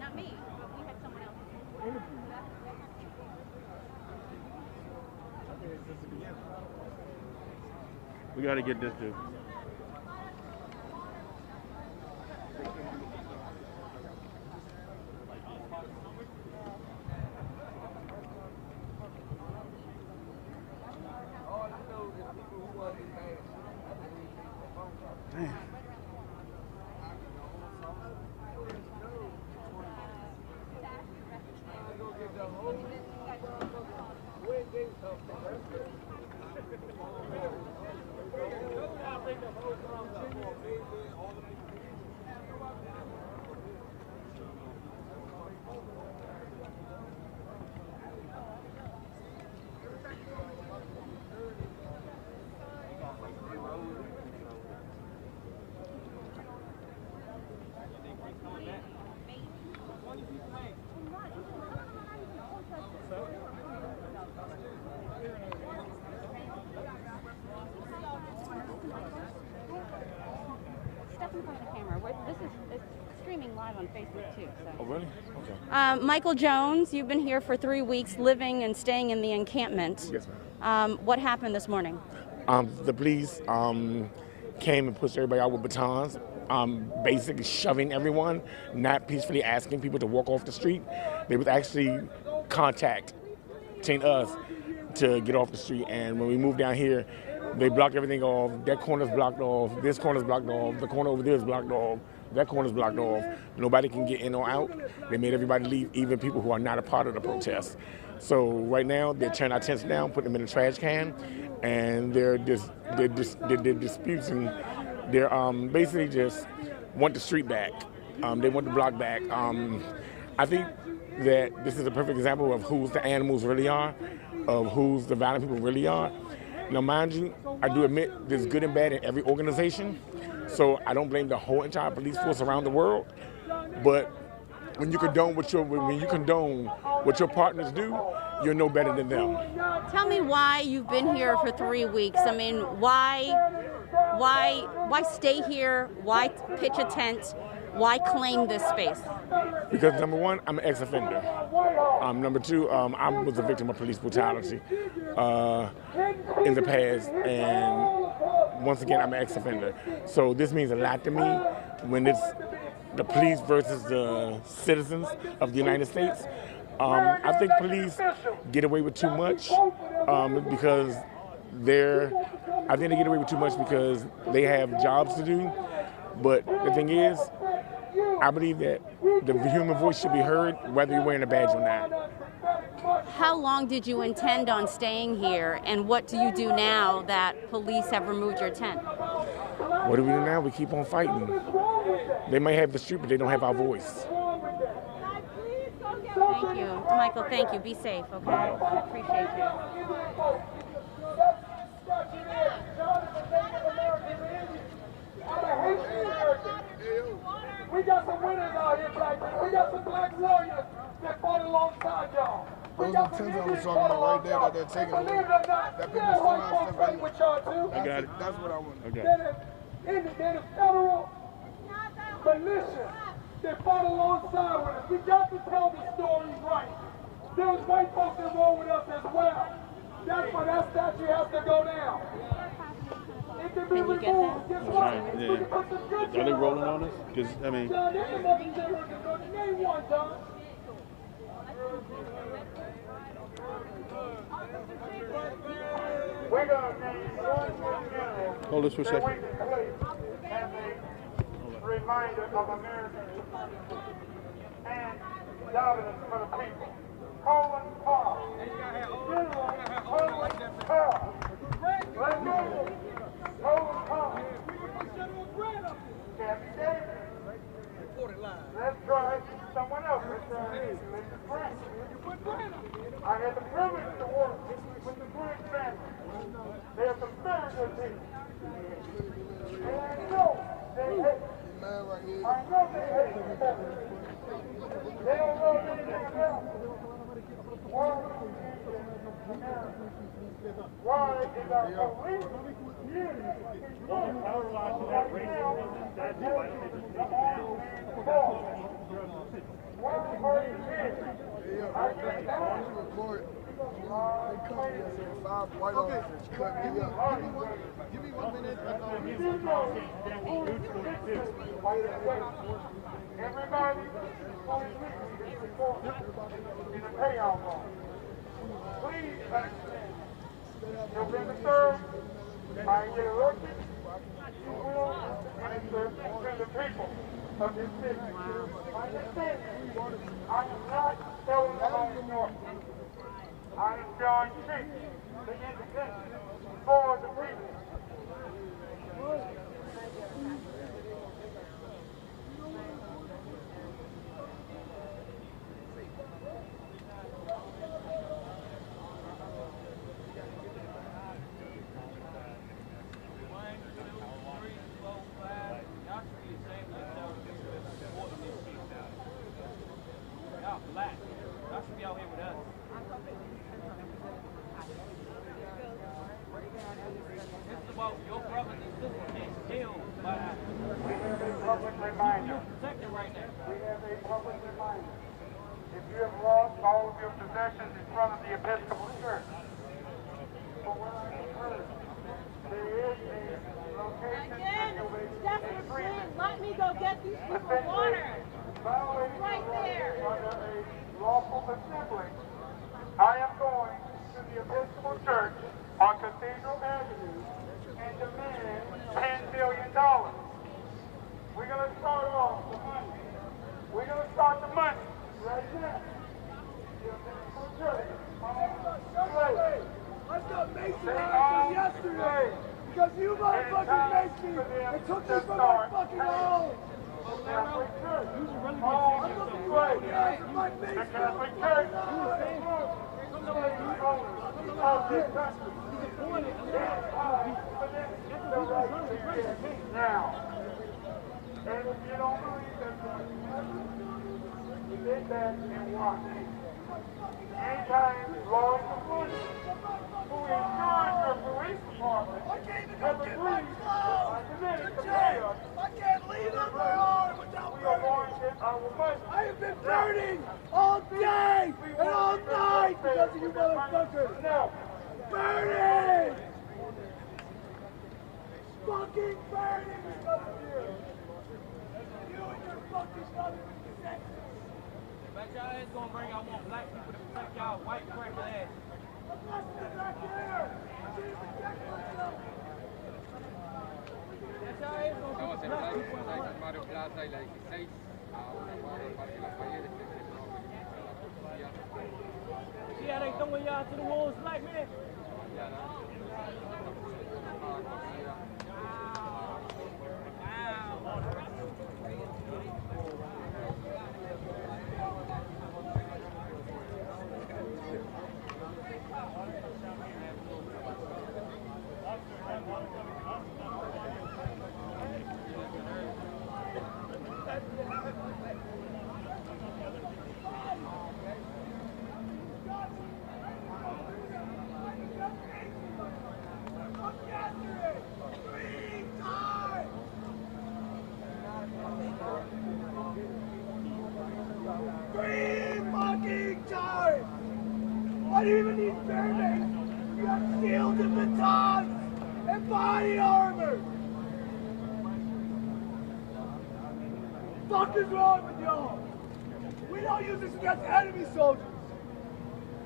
Not me, but we had someone else. We got to get this dude. Step in front of the camera. It's streaming live on Facebook too. So. Oh, really? Okay. Michael Jones, you've been here for 3 weeks, living and staying in the encampment. Yes, ma'am. What happened this morning? The police came and pushed everybody out with batons, basically shoving everyone, not peacefully asking people to walk off the street. They was actually contacting us to get off the street. And when we moved down here, they blocked everything off. That corner's blocked off. This corner's blocked off. The corner over there is blocked off. That corner's blocked off. Nobody can get in or out. They made everybody leave, even people who are not a part of the protest. So right now, they're tearing our tents down, putting them in a trash can, and they're disputing. They're basically just want the street back. They want the block back. I think that this is a perfect example of who the animals really are, of who the violent people really are. Now, mind you, I do admit there's good and bad in every organization, so I don't blame the whole entire police force around the world. But when you condone what your partners do, you're no better than them. Tell me why you've been here for 3 weeks. I mean, why stay here? Why pitch a tent? Why claim this space? Because number one, I'm an ex-offender. Number two, I was a victim of police brutality in the past, and once again, I'm an ex-offender. So this means a lot to me when it's the police versus the citizens of the United States. I think police get away with too much because I think they get away with too much because they have jobs to do. But the thing is, I believe that the human voice should be heard whether you're wearing a badge or not. How long did you intend on staying here, and what do you do now that police have removed your tent? What do we do now? We keep on fighting. They might have the street, but they don't have our voice. Thank you. Michael, thank you. Be safe, okay? I appreciate you. We got some winners out here, Black men. We got some black warriors that fought alongside y'all. We got some Indians that fought alongside. And believe it or not, there's white folks fighting with y'all too. I got it. That's what I want. Okay. They're the federal militia that fought alongside with us. We got to tell the stories right. There's white folks that roll with us as well. That's why that statue has to go down. It can be removed. Guess what? Yeah. We can put some good Are they rolling on us? Because, I mean, John, there's another general. Name one, John. We're going to name one general. hold this for a that second. we can place as a reminder of American and dominance for the people. Colin Powell. General Colin Powell. Let's go. Colin Powell. Kathy Davis. Let's try someone else. Let's try Mr. Grant. I had the privilege to work with the Grant family. They are some very good people. And I know they hate. I know they hate. They don't love anything else. Why is our police unit Give me 1 minute. Everybody is supported in the payout law. Please understand, November 3rd, I get elected, you will answer to the people of this city. Understand, I am not telling the whole story. I am John Cheek, the independent for the people. I am going to the Episcopal Church on Cathedral Avenue and demand $10 billion. We're going to start off the money. We're going to start the money right now. The Episcopal Church I got Mason out yesterday because you motherfuckers maced me and took me from my fucking home. Now, and if you don't believe that, you did that and watch. Anytime law enforcement who insurance your police department has agreed to chaos. I can't leave on my own without burning. I have been burning all day and all night because of you motherfuckers. No. Burning! Fucking burning because of you. You and your fucking motherfucking sexes. Bet y'all ass gonna bring out more black people to protect y'all white cracker ass. I'm not sitting back here. I didn't protect myself. Estamos en Lafayette Matter Plaza y la 16, a una cuadra del Parque Lafayette, este teléfono de la policía. See how they throwing y'all to the wolves, black man? fuck is wrong with y'all? We don't use this against enemy soldiers.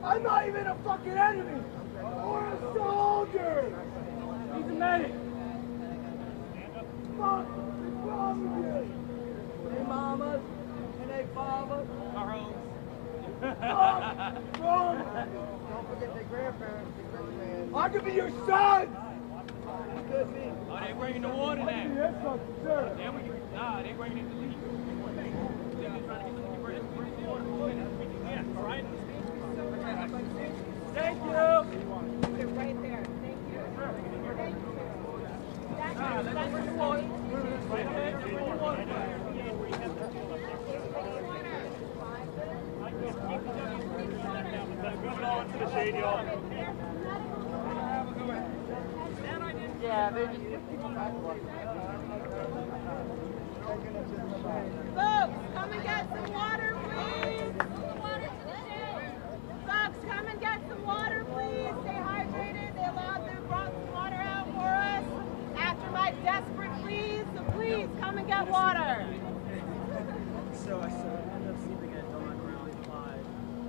I'm not even a fucking enemy or a soldier. He's a medic. Fuck is wrong with you? They mamas and they fathers. Our homes. Fuck wrong. Don't forget their grandparents. I could be your son. Oh, they bringing the water now. Yes, sir. Nah, they bringing it to leave. All right. Thank you. Right there. Thank you. That's the point. Yeah, they're just folks, come and get some water, please. Folks, come and get some water, please. Stay hydrated. They brought some water out for us after my desperate pleas. So please, come and get water. So I ended up sleeping at dawn around 5.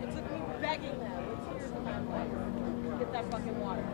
It took me begging them with tears in my eyes to get that fucking water.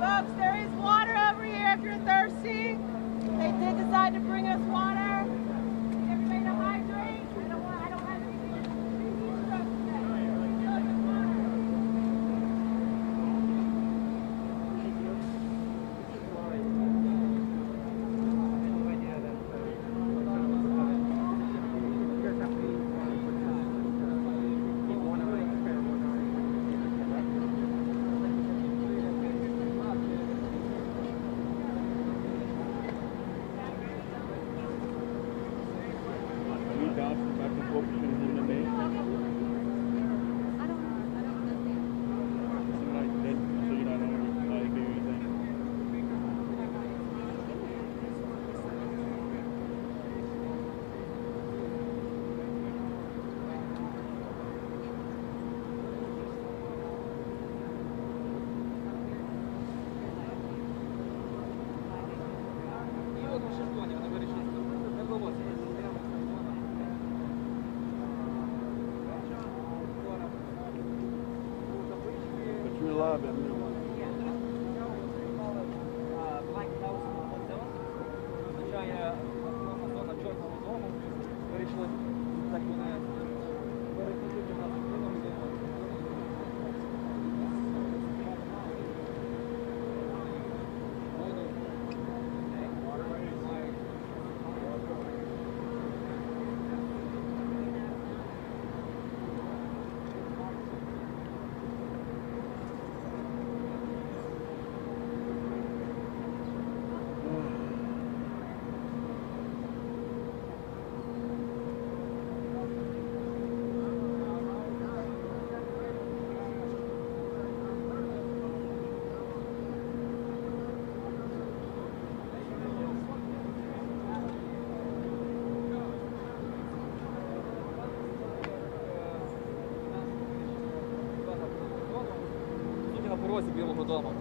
Folks, there is water over here if you're thirsty. They did decide to bring us water. Everybody to hydrate. I don't have anything to Black Lives si Білого дому.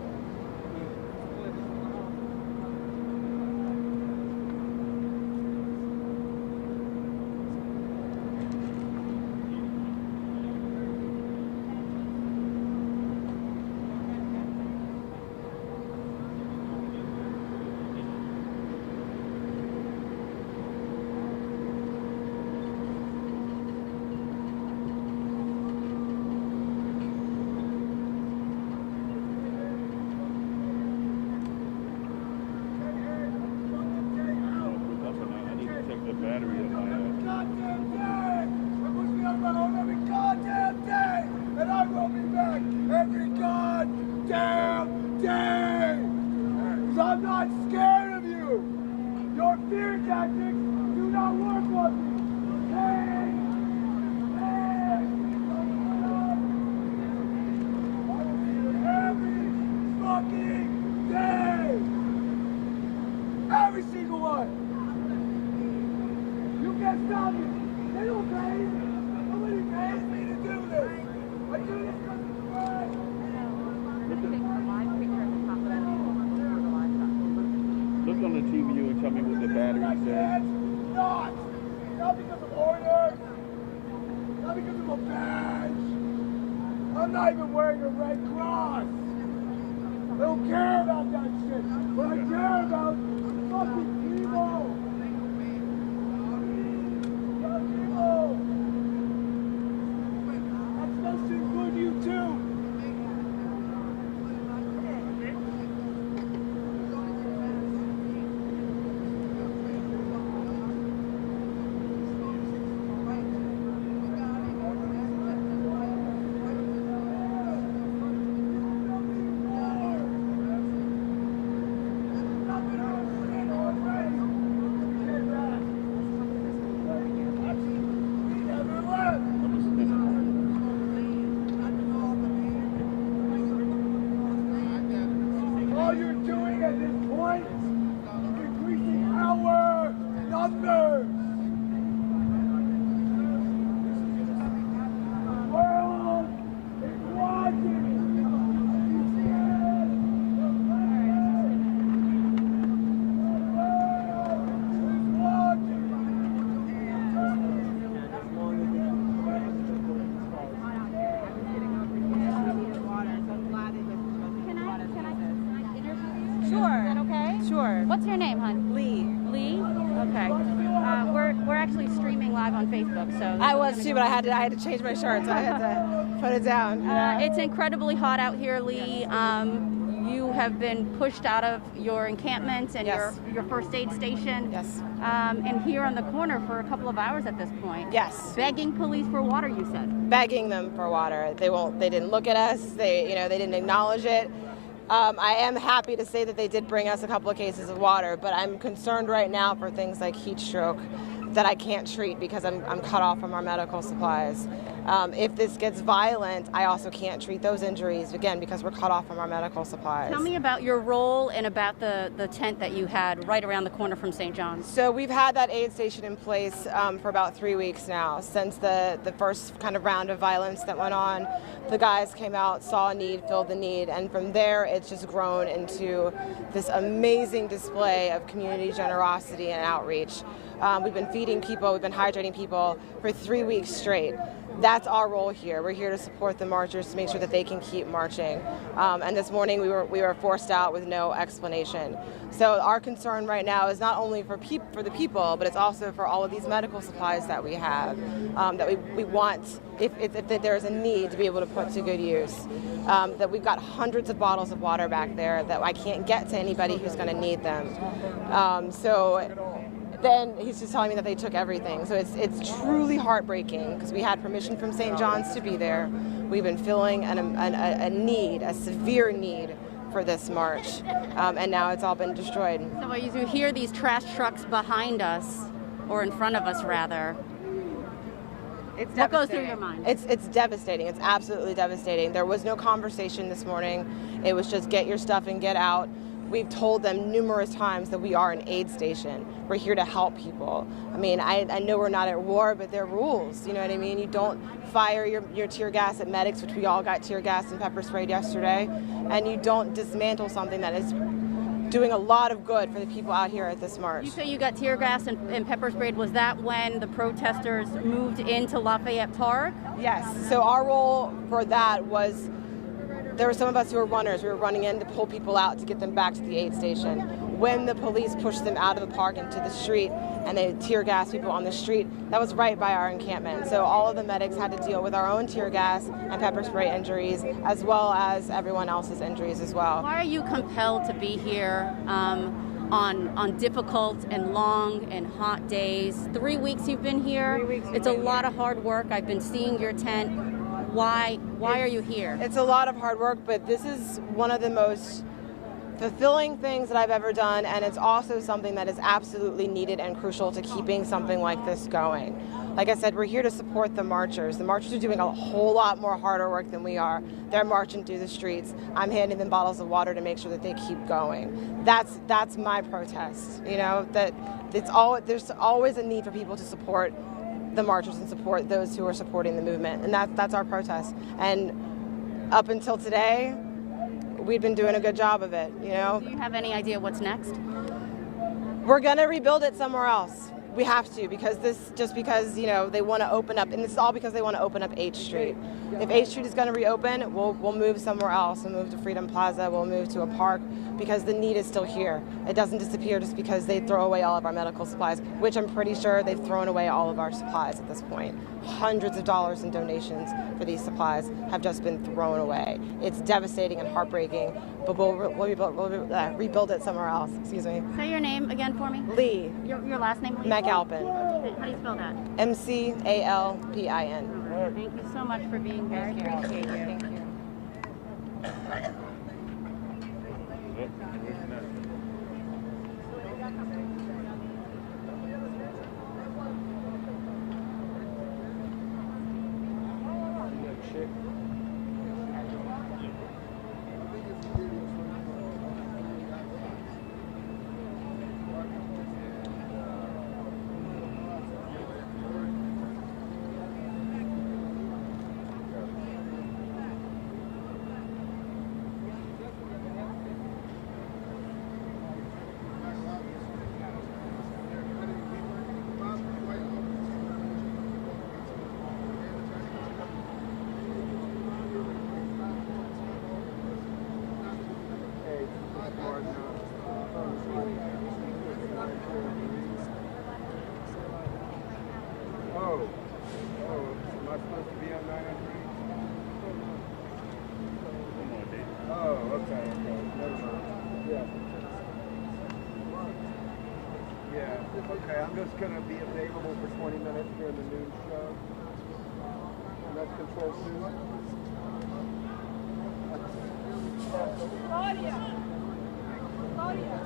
I'm not scared of you. Your fear tactics do not work on me. Hey! Hey! I will be here every fucking day. Every single one. You can't stop me. They don't pay me. Nobody pays me to do this. I do this because it's fun. Look on the TV and tell me what the battery says. Not because of orders. Not because of a badge. I'm not even wearing a red cross. I don't care about that shit. What I care about is fucking people. Young people. That's supposed to include you too. All you're doing at this point is increasing our numbers. The world is watching. Sure. Is that okay? Sure. What's your name, hon? Lee. Lee? Okay. We're actually streaming live on Facebook, so I was too, but I had to change my shirt, so I had to put it down. It's incredibly hot out here, Lee. You have been pushed out of your encampment and Yes. your first aid station. Yes. And here on the corner for a couple of hours at this point. Yes. Begging police for water, you said. Begging them for water. They didn't look at us. They didn't acknowledge it. I am happy to say that they did bring us a couple of cases of water, but I'm concerned right now for things like heat stroke that I can't treat because I'm cut off from our medical supplies. If this gets violent, I also can't treat those injuries, again, because we're cut off from our medical supplies. Tell me about your role and about the tent that you had right around the corner from St. John's. So we've had that aid station in place for about 3 weeks now, since the first kind of round of violence that went on. The guys came out, saw a need, filled the need, and from there it's just grown into this amazing display of community generosity and outreach. We've been feeding people, we've been hydrating people for 3 weeks straight. That's our role here. We're here to support the marchers to make sure that they can keep marching. And this morning we were forced out with no explanation. So our concern right now is not only for the people, but it's also for all of these medical supplies that we have, that we want, if there's a need, to be able to put to good use. That we've got hundreds of bottles of water back there that I can't get to anybody who's going to need them. Then he's just telling me that they took everything. So it's truly heartbreaking because we had permission from St. John's to be there. We've been filling a need, a severe need for this march, and now it's all been destroyed. So as you hear these trash trucks behind us, or in front of us rather, what goes through your mind? It's devastating. It's absolutely devastating. There was no conversation this morning. It was just get your stuff and get out. We've told them numerous times that we are an aid station. We're here to help people. I mean, I know we're not at war, but there are rules, you know what I mean? You don't fire your tear gas at medics, which we all got tear gas and pepper sprayed yesterday, and you don't dismantle something that is doing a lot of good for the people out here at this march. You say you got tear gas and pepper sprayed. Was that when the protesters moved into Lafayette Park? Yes. So our role for that was, there were some of us who were runners. We were running in to pull people out to get them back to the aid station. When the police pushed them out of the park into the street and they tear gas people on the street, that was right by our encampment. So all of the medics had to deal with our own tear gas and pepper spray injuries, as well as everyone else's injuries as well. Why are you compelled to be here on difficult and long and hot days? 3 weeks you've been here. It's a lot of hard work. I've been seeing your tent. Why are you here? It's a lot of hard work, but this is one of the most fulfilling things that I've ever done, and it's also something that is absolutely needed and crucial to keeping something like this going. Like I said, we're here to support the marchers. The marchers are doing a whole lot more harder work than we are. They're marching through the streets. I'm handing them bottles of water to make sure that they keep going. That's my protest. You know, that there's always a need for people to support the marchers and support those who are supporting the movement, and that's our protest. And up until today, we've been doing a good job of it, you know. Do you have any idea what's next? We're gonna rebuild it somewhere else. We have to, because you know, they want to open up, and this is all because they want to open up H Street. If H Street is going to reopen, we'll move somewhere else. We'll move to Freedom Plaza. We'll move to a park, because the need is still here. It doesn't disappear just because they throw away all of our medical supplies, which I'm pretty sure they've thrown away all of our supplies at this point. Hundreds of dollars in donations for these supplies have just been thrown away. It's devastating and heartbreaking, but we'll rebuild it somewhere else. Excuse me. Say your name again for me. Lee. Your last name, Lee? McAlpin. How do you spell that? McAlpin. Thank you so much for being here. I appreciate you. Thank you. Okay, I'm just going to be available for 20 minutes during the noon show. And that's Control 2. Claudia! Claudia!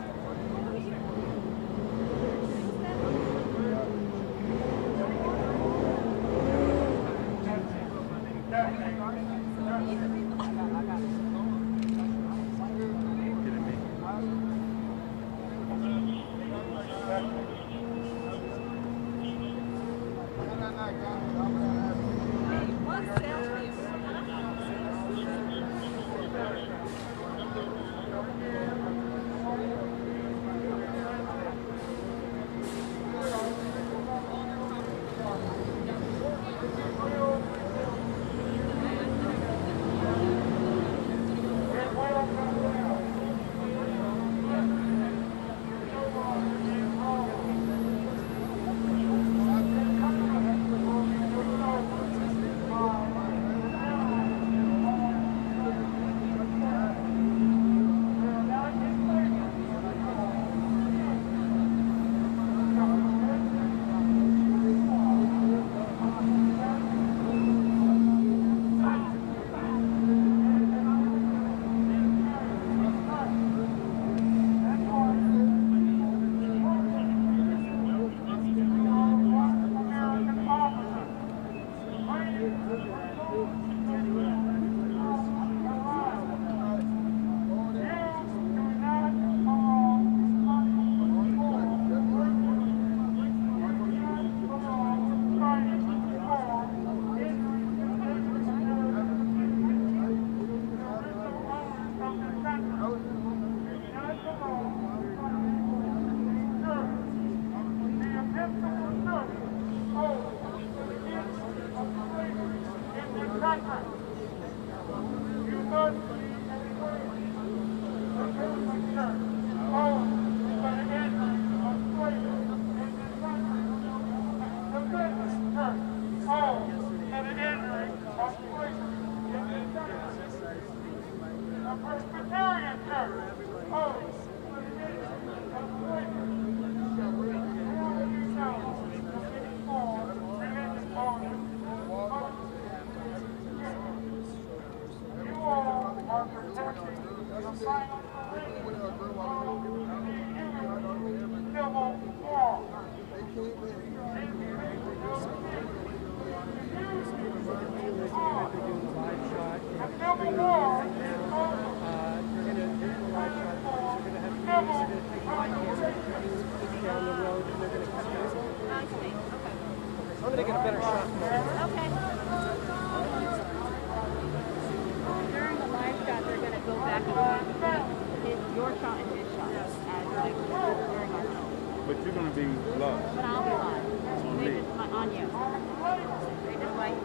I'm gonna get a better shot. Okay. During the live shot, they're going to go back and forth. Your shot and his shot. As like during our show. But you're going to be live. But I'll be live. On They me. just, on you. They just like.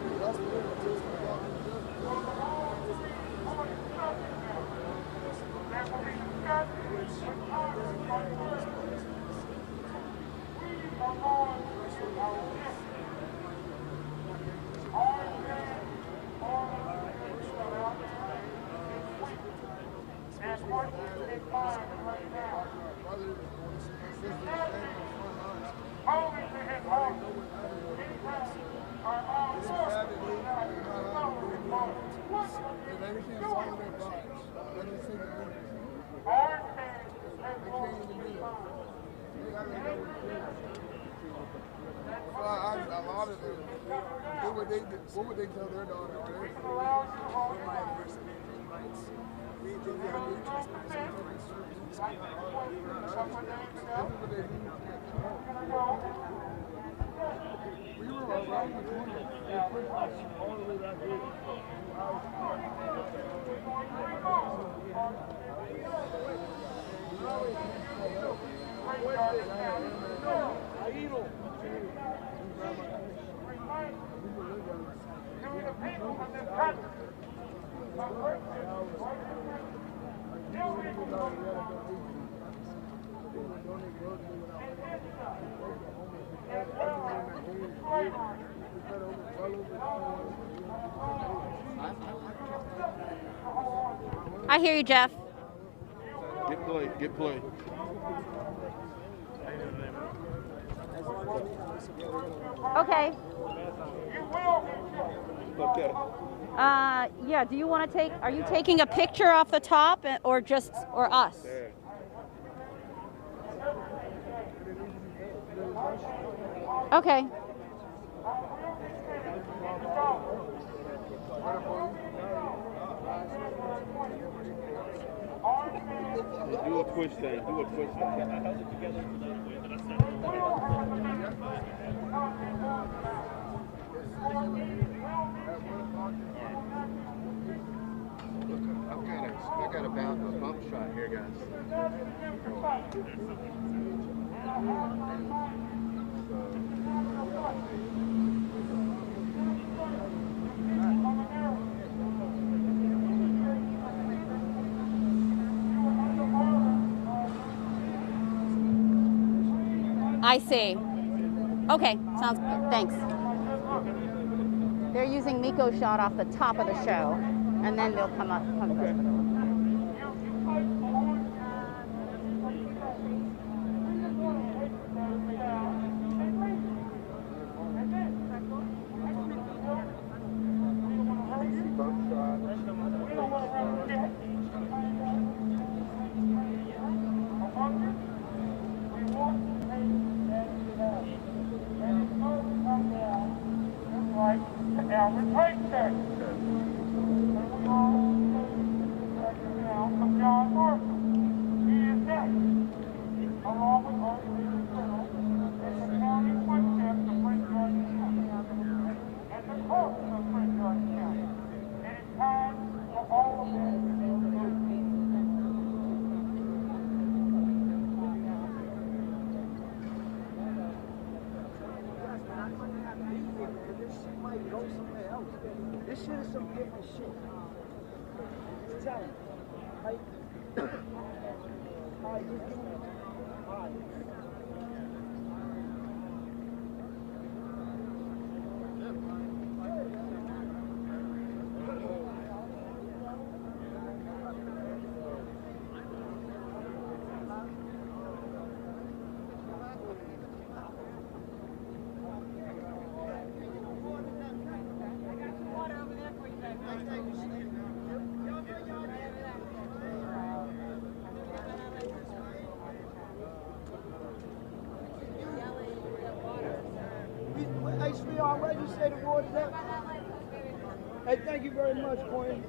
What would they tell their daughter? We were around the corner. They pushed us all the way back here. I hear you, Jeff. Get play, get play. Okay. Okay. Yeah, do you want to are you taking a picture off the top or us? There. Okay. Do a twist thing, do a twist thing. I held it together for that way that I said. I got a bump shot here, guys. I see. Okay, sounds good. Thanks. They're using Miko's shot off the top of the show, and then they'll come up. shit is some different shit. Tell him. Like, all right, just give me. All right. Hey, sweetheart, where you say the water's at? Hey, thank you very much, Queen.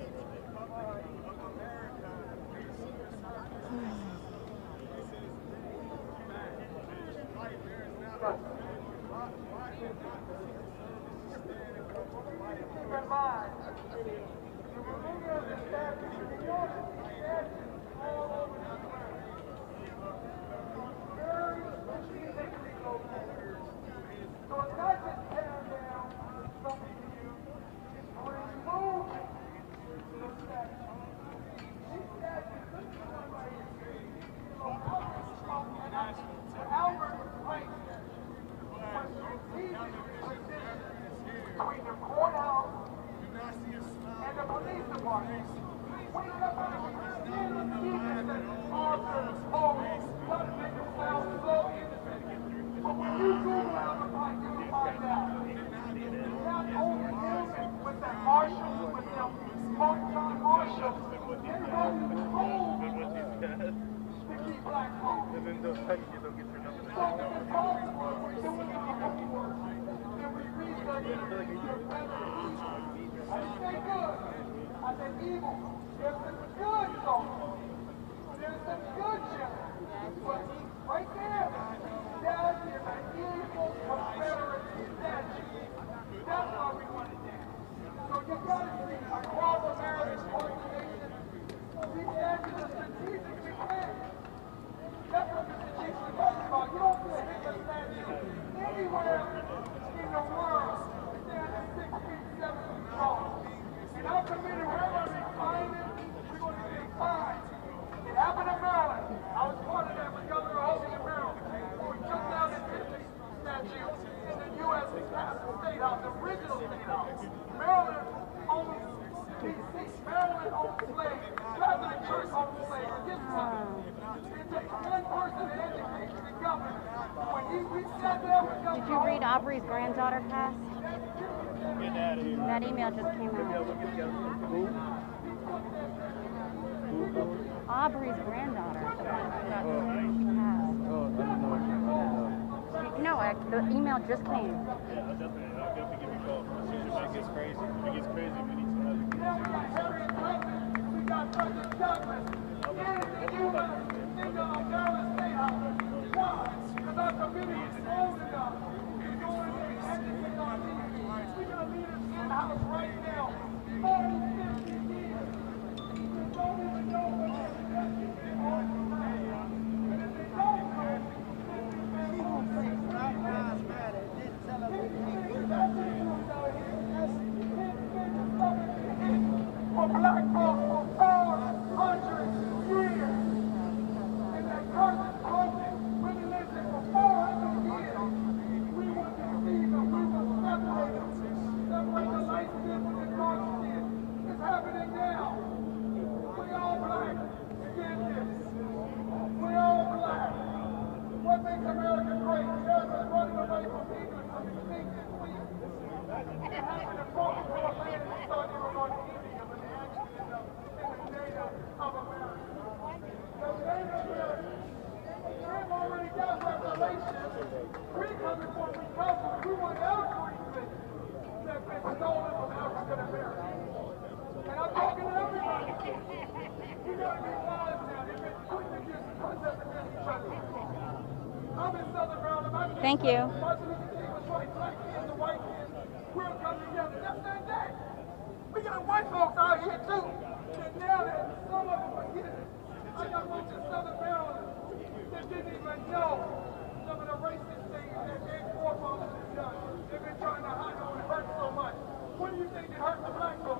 Did you read Aubrey's granddaughter passed? That email just came out. Aubrey's granddaughter, the one who got passed. No, the email just came. Yeah, I'll definitely give you a call. As soon as it gets crazy. If it gets crazy, we need some other For black folks for 400 years. And that curse is broken. We've been listening for 400 years. We want to see them. We will separate them. Separate the light skin from the dark skin. It's happening now. We all black. Get this. We all black. What makes America great? America's running away from England from extinction, please. It happened to focus on a land that thought they were going to India, but they actually ended up in the data of America. The data of America. They've already got reparations. We're coming for recovery. We want everything that's been stolen from African Americans. And I'm talking to everybody. You gotta be wise now. They've been putting against protesting against each other. I'm in Southern Maryland. Thank you. Martin Luther King was right. Black kids and white kids. We'll come together. That's that day. We got white folks out here too. And now that some of them are getting it. I got folks in Southern Maryland that didn't even know some of the racist things that their forefathers have done. They've been trying to hide on it hurt so much. What do you think it hurt the black folks?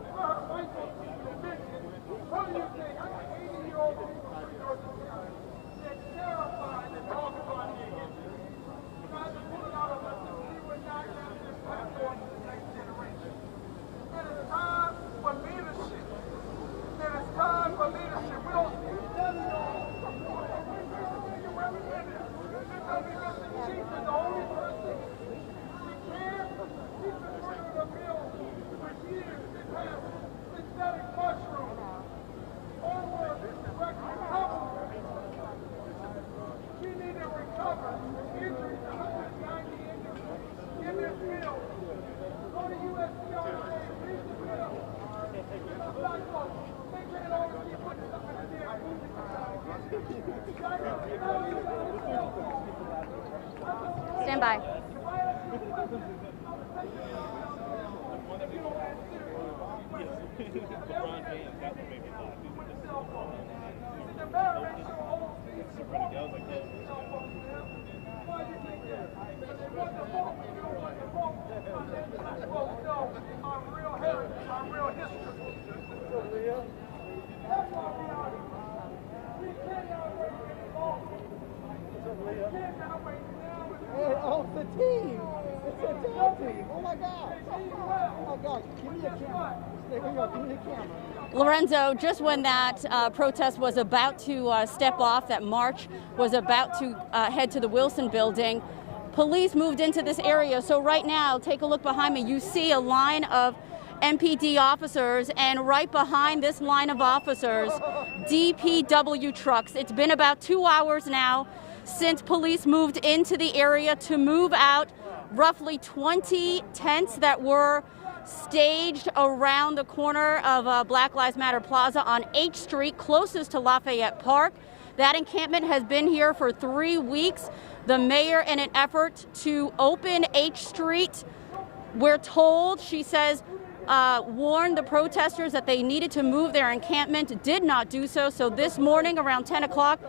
Stand by. Oh, it's a team. It's a team. Oh my God. Oh my God. Give me a camera. There we go. Give me a camera. Lorenzo, just when that protest was about to step off, that march was about to head to the Wilson building, police moved into this area. So right now, take a look behind me. You see a line of MPD officers, and right behind this line of officers, DPW trucks. It's been about 2 hours now since police moved into the area to move out roughly 20 tents that were staged around the corner of Black Lives Matter Plaza on H Street, closest to Lafayette Park. That encampment has been here for 3 weeks. The mayor, in an effort to open H Street, we're told, she says, warned the protesters that they needed to move their encampment, did not do so. So this morning around 10 o'clock,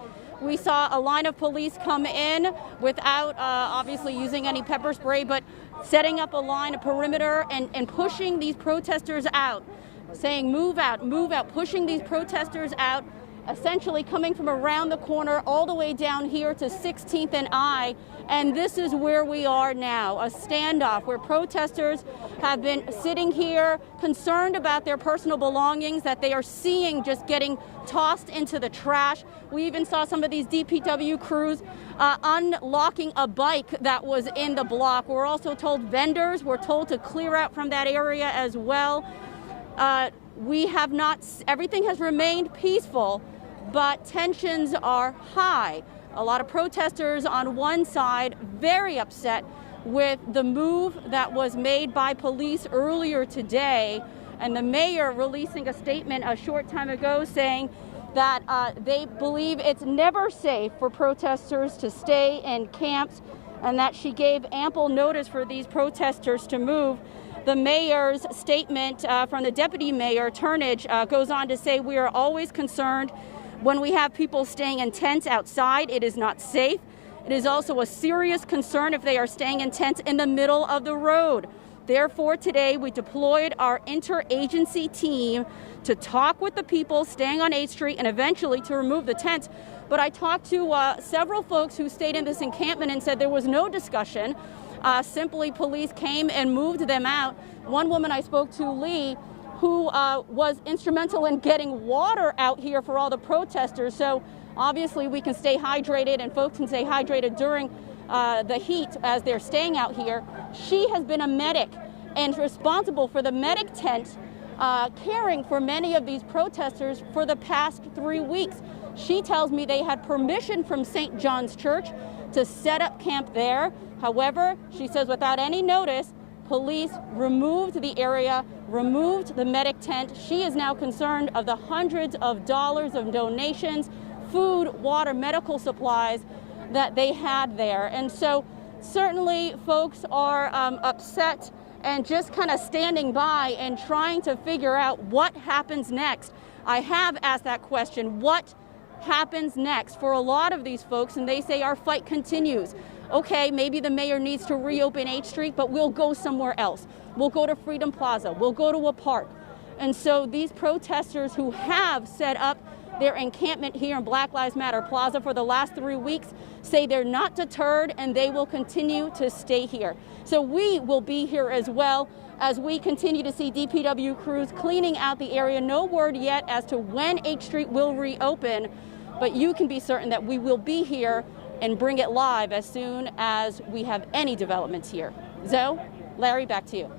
we saw a line of police come in without obviously using any pepper spray, but setting up a line, a perimeter, and pushing these protesters out, saying move out, pushing these protesters out, essentially coming from around the corner all the way down here to 16th and I. And this is where we are now, a standoff where protesters have been sitting here concerned about their personal belongings that they are seeing just getting tossed into the trash. We even saw some of these DPW crews unlocking a bike that was in the block. We're also told vendors were told to clear out from that area as well. We have not, everything has remained peaceful, but tensions are high. A lot of protesters on one side very upset with the move that was made by police earlier today, and the mayor releasing a statement a short time ago saying that they believe it's never safe for protesters to stay in camps, and that she gave ample notice for these protesters to move. The mayor's statement from the deputy mayor, Turnage, goes on to say, we are always concerned when we have people staying in tents outside. It is not safe. It is also a serious concern if they are staying in tents in the middle of the road. Therefore, today we deployed our interagency team to talk with the people staying on 8th Street and eventually to remove the tents. But I talked to several folks who stayed in this encampment and said there was no discussion. Simply police came and moved them out. One woman I spoke to, Lee, who was instrumental in getting water out here for all the protesters. So obviously we can stay hydrated and folks can stay hydrated during the heat as they're staying out here. She has been a medic and responsible for the medic tent caring for many of these protesters for the past 3 weeks. She tells me they had permission from St. John's Church to set up camp there. However, she says without any notice, police removed the area, removed the medic tent. She is now concerned of the hundreds of dollars of donations, food, water, medical supplies that they had there. And so certainly folks are upset and just kind of standing by and trying to figure out what happens next. I have asked that question, what happens next for a lot of these folks, and they say our fight continues. Okay, maybe the mayor needs to reopen 8th Street, but we'll go somewhere else. We'll go to Freedom Plaza. We'll go to a park. And so these protesters who have set up their encampment here in Black Lives Matter Plaza for the last 3 weeks say they're not deterred and they will continue to stay here. So we will be here as well as we continue to see DPW crews cleaning out the area. No word yet as to when 8th Street will reopen, but you can be certain that we will be here and bring it live as soon as we have any developments here. Zoe, Larry, back to you.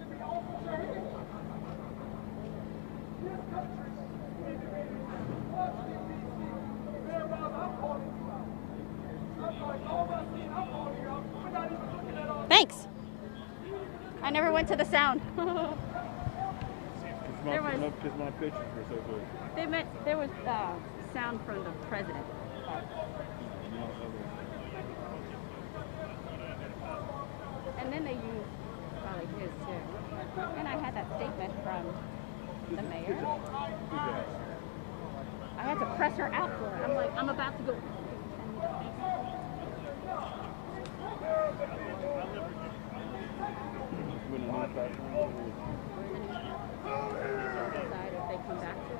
Thanks. I never went to the sound. There was. Because my pictures were so good. They meant there was sound from the president. And then they used probably his too. And I had that statement from the mayor. I had to press her out for it. I'm like, I'm about to go. Decide if they come back to us.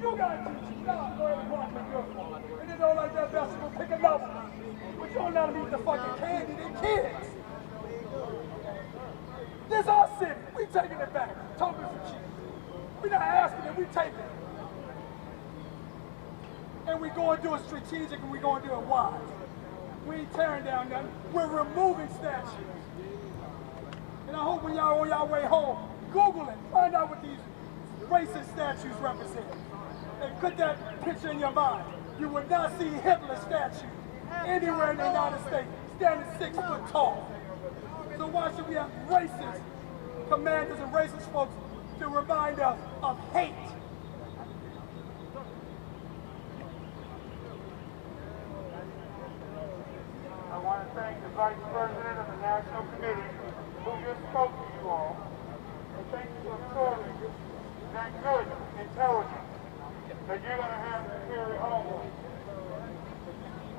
You gotta teach them. Nah, go ahead and watch me go. And they don't like that vegetable, pick another one. But you don't let them eat the fucking candy, they kids. This our city. We taking it back. Talking for cheap. We not asking it, we taking it. And we going to do it strategic and we going to do it wise. We ain't tearing down nothing. We're removing statues. And I hope when y'all on y'all way home, Google it. Find out what these racist statues represent. And put that picture in your mind. You will not see Hitler statue anywhere in the United States standing 6 foot tall. So why should we have racist commanders and racist folks to remind us of hate? I want to thank the Vice President of the National Committee who just spoke to you all. And thank you for absorbing that good intelligence that you're going to have to carry home.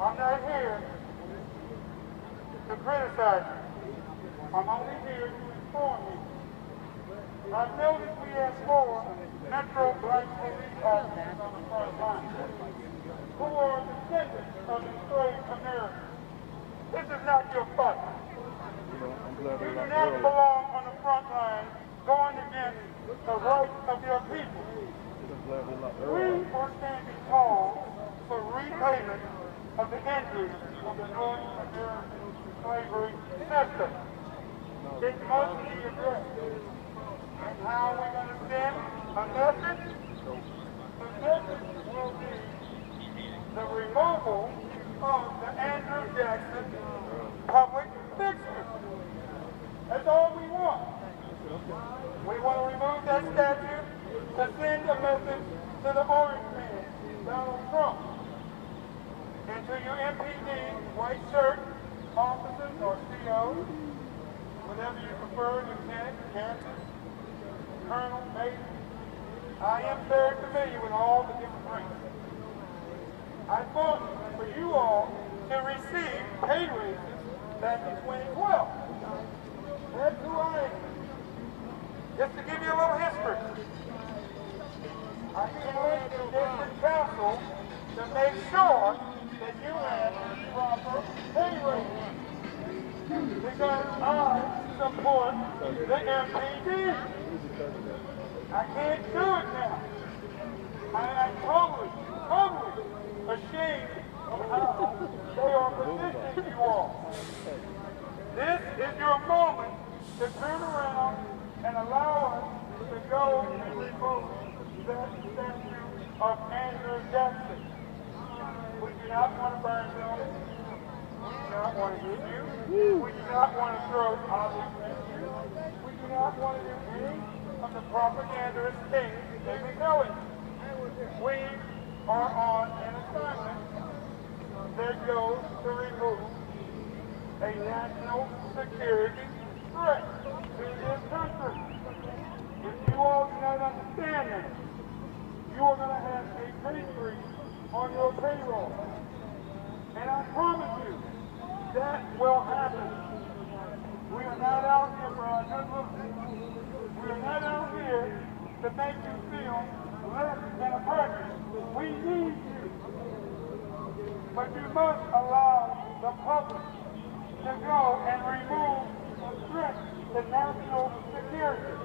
I'm not here to criticize you. I'm only here to inform you. I've noticed we have more Metro Black police officers on the front line who are descendants of enslaved Americans. This is not your fight. You do not belong on the front line going against the rights of your people. We are standing tall for repayment of the injuries of the North American slavery system. It must be addressed. And how are we going to send a message? The message will be the removal of the Andrew Jackson public fixture. That's all we want. We want to remove that statue to send a message to the orange man, Donald Trump, and to your MPD, white shirt officers or COs, whatever you prefer, lieutenant, captain, colonel, major. I am very familiar with all the different ranks. I fought for you all to receive pay raises back in 2012. That's who I am. Just to give you a little history. I elected the district council to make sure that you have proper pay raises. Because I support the MPD. I can't do it now. I'm totally ashamed of how they are positioning you all. This is your moment to turn around and allow us to go and remove that statue of Andrew Jackson. We do not want to burn buildings. We do not want to hit you. We do not want to throw objects at you. We do not want to do any of the propagandist things they've been doing. We are on an assignment that goes to remove a national security threat to this country. If you all do not understand that, you are going to have a pay freeze on your payroll. And I promise you, that will happen. We are not out here for our good looks. We are not out here to make you feel less than a person. We need you. But you must allow the public to go and remove the threat to national security.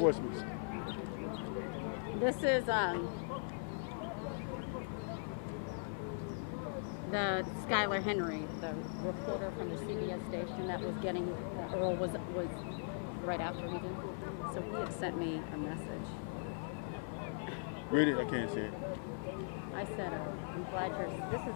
reinforcements? This is the Skylar Henry, the reporter from the CBS station that was getting, Earl was right after he did. So he had sent me a message. Read it, I can't see it. I said, I'm glad you're, this is,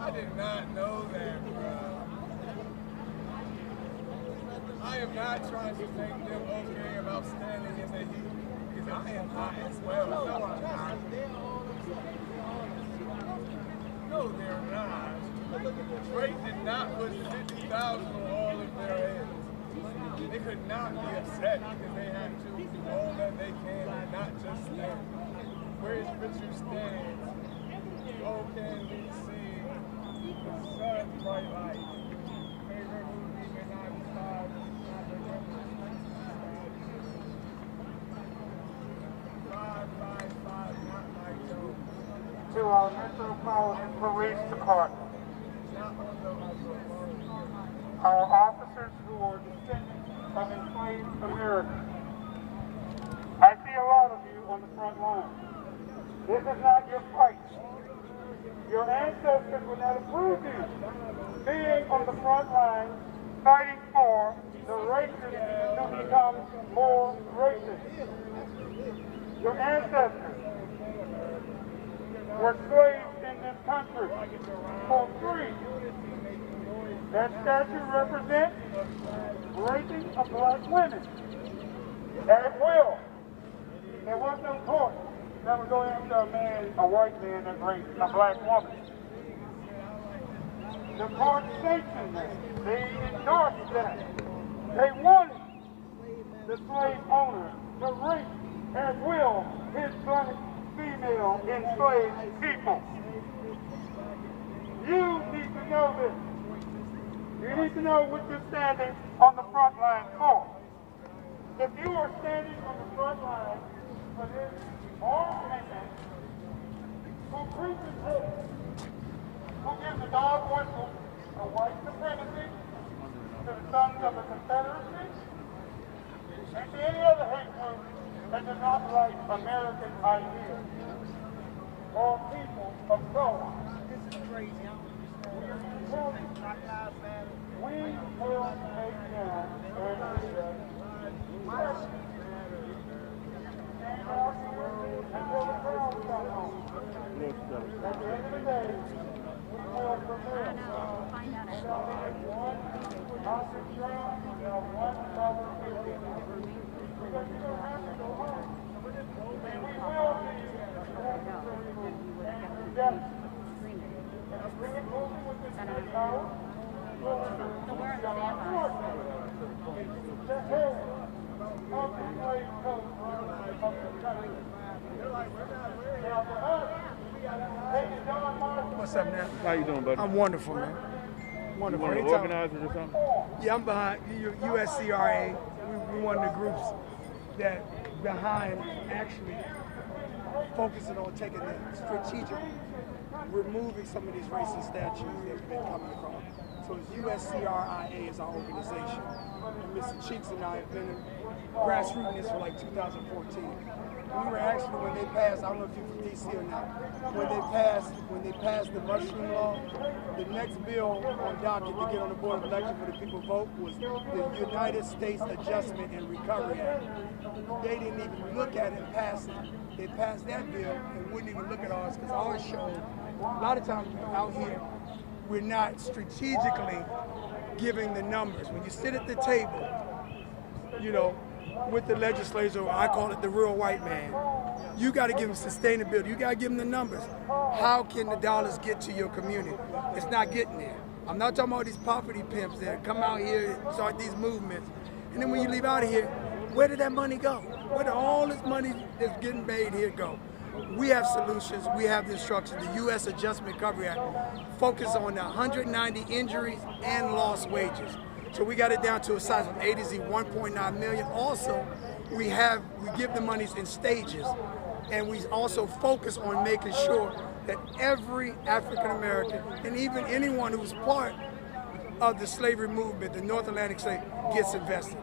I did not know that, bro. I am not trying to make them okay about standing in the heat, because I am hot as well. No, I'm not. No, they're not. Drake did not put 50,000 on all of their heads. They could not be upset because they had to do all that they can and not just stand. Where is Richard stands? Oh, can we see the sun's bright light? Favorite movie may not be five, not the five, not like Jones. To our Metropolitan Police Department, our officers who are descendants of enslaved Americans. I see a lot of you on the front line. This is not your fight. Your ancestors would not approve you being on the front line fighting for the racists to become more racist. Your ancestors were slaves in this country for free. That statue represents raping of black women at will. There was no court that would go after a white man that raped a black woman. The court sanctioned that. They endorsed that. They wanted the slave owner to rape at will his black female enslaved people. You need to know this. You need to know what you're standing on the front line for. If you are standing on the front line for this moral man who preaches hate, who gives the dog whistle of white supremacy to the sons of the Confederacy, and to any other hate group that does not like American ideas or people of color. This is crazy. Black Lives Matter. We will take down at the end of the day, we will prevail. One brother because you don't have to go home. And we will be together. And bring it What's up, man? How you doing, buddy? I'm wonderful, man. Wonderful. You one of the organizers or something? Yeah, I'm behind USCRA. We're one of the groups that behind actually focusing on taking the strategic, removing some of these racist statues that have been coming across. So it's USCRIA is our organization. And Mr. Cheeks and I have been grassroots this for like 2014. We were actually, when they passed, I don't know if you're from DC or not, when they passed the mushroom law, the next bill on docket to get on the Board of Election for the people to vote was the United States Adjustment and Recovery Act. They didn't even look at it and pass it. They passed that bill and wouldn't even look at ours because ours showed, a lot of times out here, we're not strategically giving the numbers. When you sit at the table, you know, with the legislature, or I call it the real white man, you got to give them sustainability. You got to give them the numbers. How can the dollars get to your community? It's not getting there. I'm not talking about these property pimps that come out here and start these movements. And then when you leave out of here, where did that money go? Where did all this money that's getting made here go? We have solutions. We have the instructions. The U.S. Adjustment Recovery Act focus on the 190 injuries and lost wages. So we got it down to a size of A to Z, 1.9 million. Also, we give the monies in stages, and we also focus on making sure that every African American and even anyone who was part of the slavery movement, the North Atlantic slave, gets invested.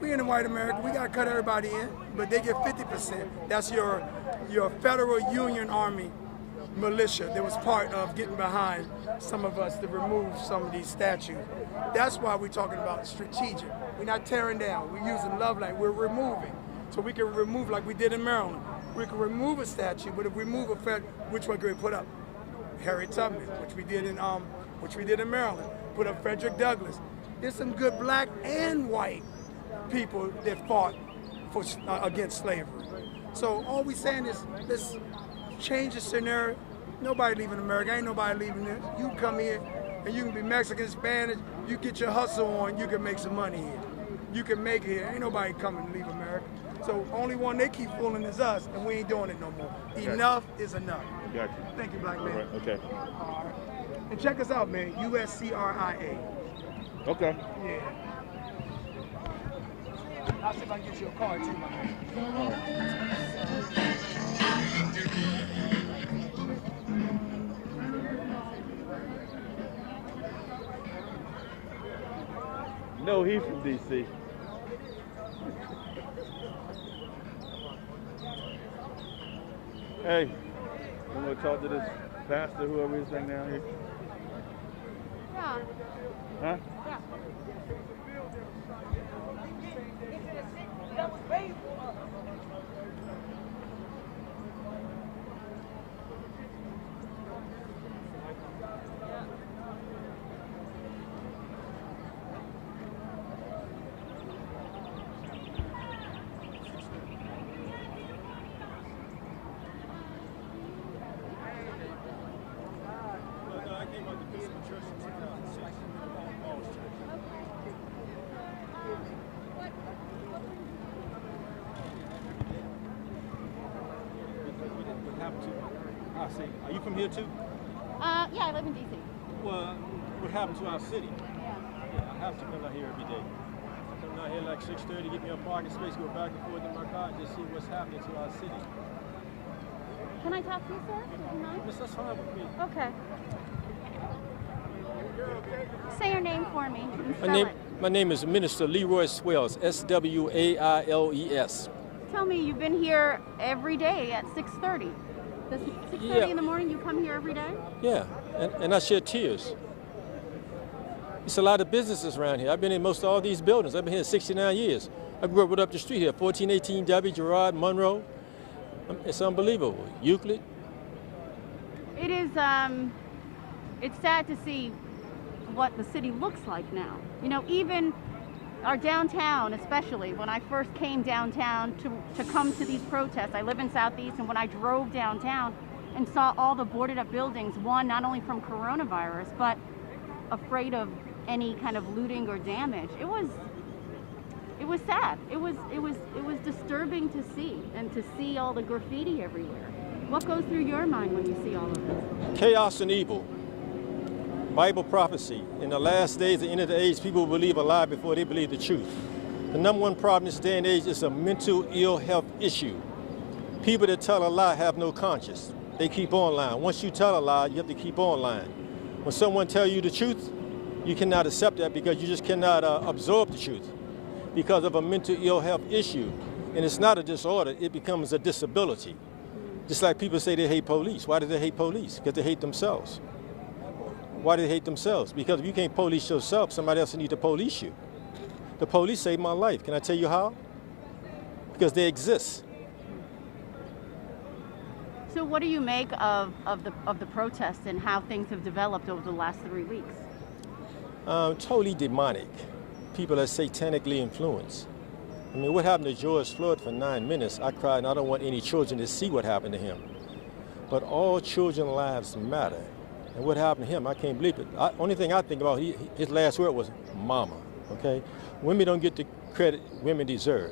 We in the white America, we got to cut everybody in, but they get 50%. That's your Federal Union Army militia that was part of getting behind some of us to remove some of these statues. That's why we're talking about strategic. We're not tearing down. We're using love language. We're removing. So we can remove like we did in Maryland. We can remove a statue, but if we remove a Fed, which one can we put up? Harriet Tubman, which we did in Maryland. Put up Frederick Douglass. There's some good black and white people that fought for against slavery. So all we're saying is let's change the scenario. Nobody leaving America. Ain't nobody leaving this. You come here and you can be Mexican, Spanish. You get your hustle on. You can make some money here. You can make it here. Ain't nobody coming to leave America. So only one they keep fooling is us, and we ain't doing it no more. Okay. Enough is enough. Got you. Thank you, black man. All right. Okay. All right. And check us out, man. USCRIA. Okay. Yeah. I'll see if I can get you a card too, my man. No, he's from DC. Hey, I'm gonna talk to this pastor, whoever is thing down here. Yeah. Huh? Yeah. I see. Are you from here too? Yeah, I live in DC. Well, what happened to our city? Yeah, I have to come out here every day. I come out here like 6:30, get me a parking space, go back and forth in my car, and just see what's happening to our city. Can I talk to you, sir? Do you mind? Yes, that's fine with me. Okay. Say your name for me. My name is Minister Leroy Swales, Swailes. Tell me, you've been here every day at 6:30. Does 6:30 in the morning you come here every day? Yeah, and I shed tears. It's a lot of businesses around here. I've been in most of all these buildings. I've been here 69 years. I grew up right up the street here, 1418 W, Gerard, Monroe. It's unbelievable. Euclid. It is, it's sad to see what the city looks like now. You know, even our downtown, especially, when I first came downtown to come to these protests, I live in Southeast, and when I drove downtown and saw all the boarded up buildings, one, not only from coronavirus, but afraid of any kind of looting or damage, it was sad. It was disturbing to see, and to see all the graffiti everywhere. What goes through your mind when you see all of this? Chaos and evil. Bible prophecy. In the last days, the end of the age, people will believe a lie before they believe the truth. The number one problem in this day and age is a mental ill health issue. People that tell a lie have no conscience. They keep on lying. Once you tell a lie, you have to keep on lying. When someone tells you the truth, you cannot accept that because you just cannot absorb the truth because of a mental ill health issue. And it's not a disorder, it becomes a disability. Just like people say they hate police. Why do they hate police? Because they hate themselves. Why do they hate themselves? Because if you can't police yourself, somebody else needs to police you. The police saved my life. Can I tell you how? Because they exist. So what do you make of the protests and how things have developed over the last 3 weeks? Totally demonic. People are satanically influenced. I mean, what happened to George Floyd for 9 minutes? I cried, and I don't want any children to see what happened to him. But all children's lives matter. And what happened to him, I can't believe it. Only thing I think about, his last word was mama, okay? Women don't get the credit women deserve.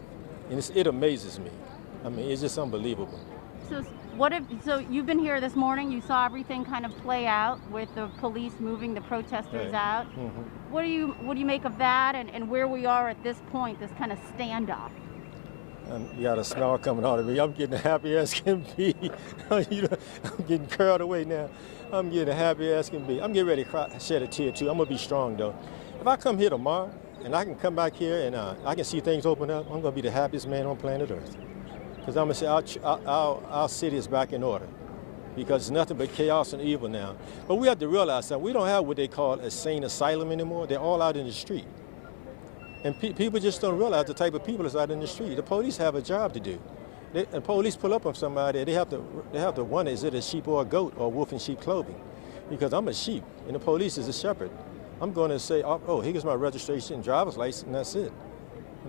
And it amazes me. I mean, it's just unbelievable. So you've been here this morning, you saw everything kind of play out with the police moving the protesters out. Mm-hmm. What do you make of that and where we are at this point, this kind of standoff? You got a smile coming out of me. I'm getting happy as can be. I'm getting curled away now. I'm getting happy as can be. I'm getting ready to cry, shed a tear too. I'm gonna be strong though. If I come here tomorrow and I can come back here and I can see things open up, I'm gonna be the happiest man on planet Earth. Because I'm gonna say our city is back in order. Because it's nothing but chaos and evil now. But we have to realize that we don't have what they call a sane asylum anymore. They're all out in the street. And people just don't realize the type of people that's out in the street. The police have a job to do. The police pull up on somebody, they have to wonder, is it a sheep or a goat or a wolf in sheep clothing? Because I'm a sheep and the police is a shepherd. I'm going to say, oh, here's my registration and driver's license, and that's it.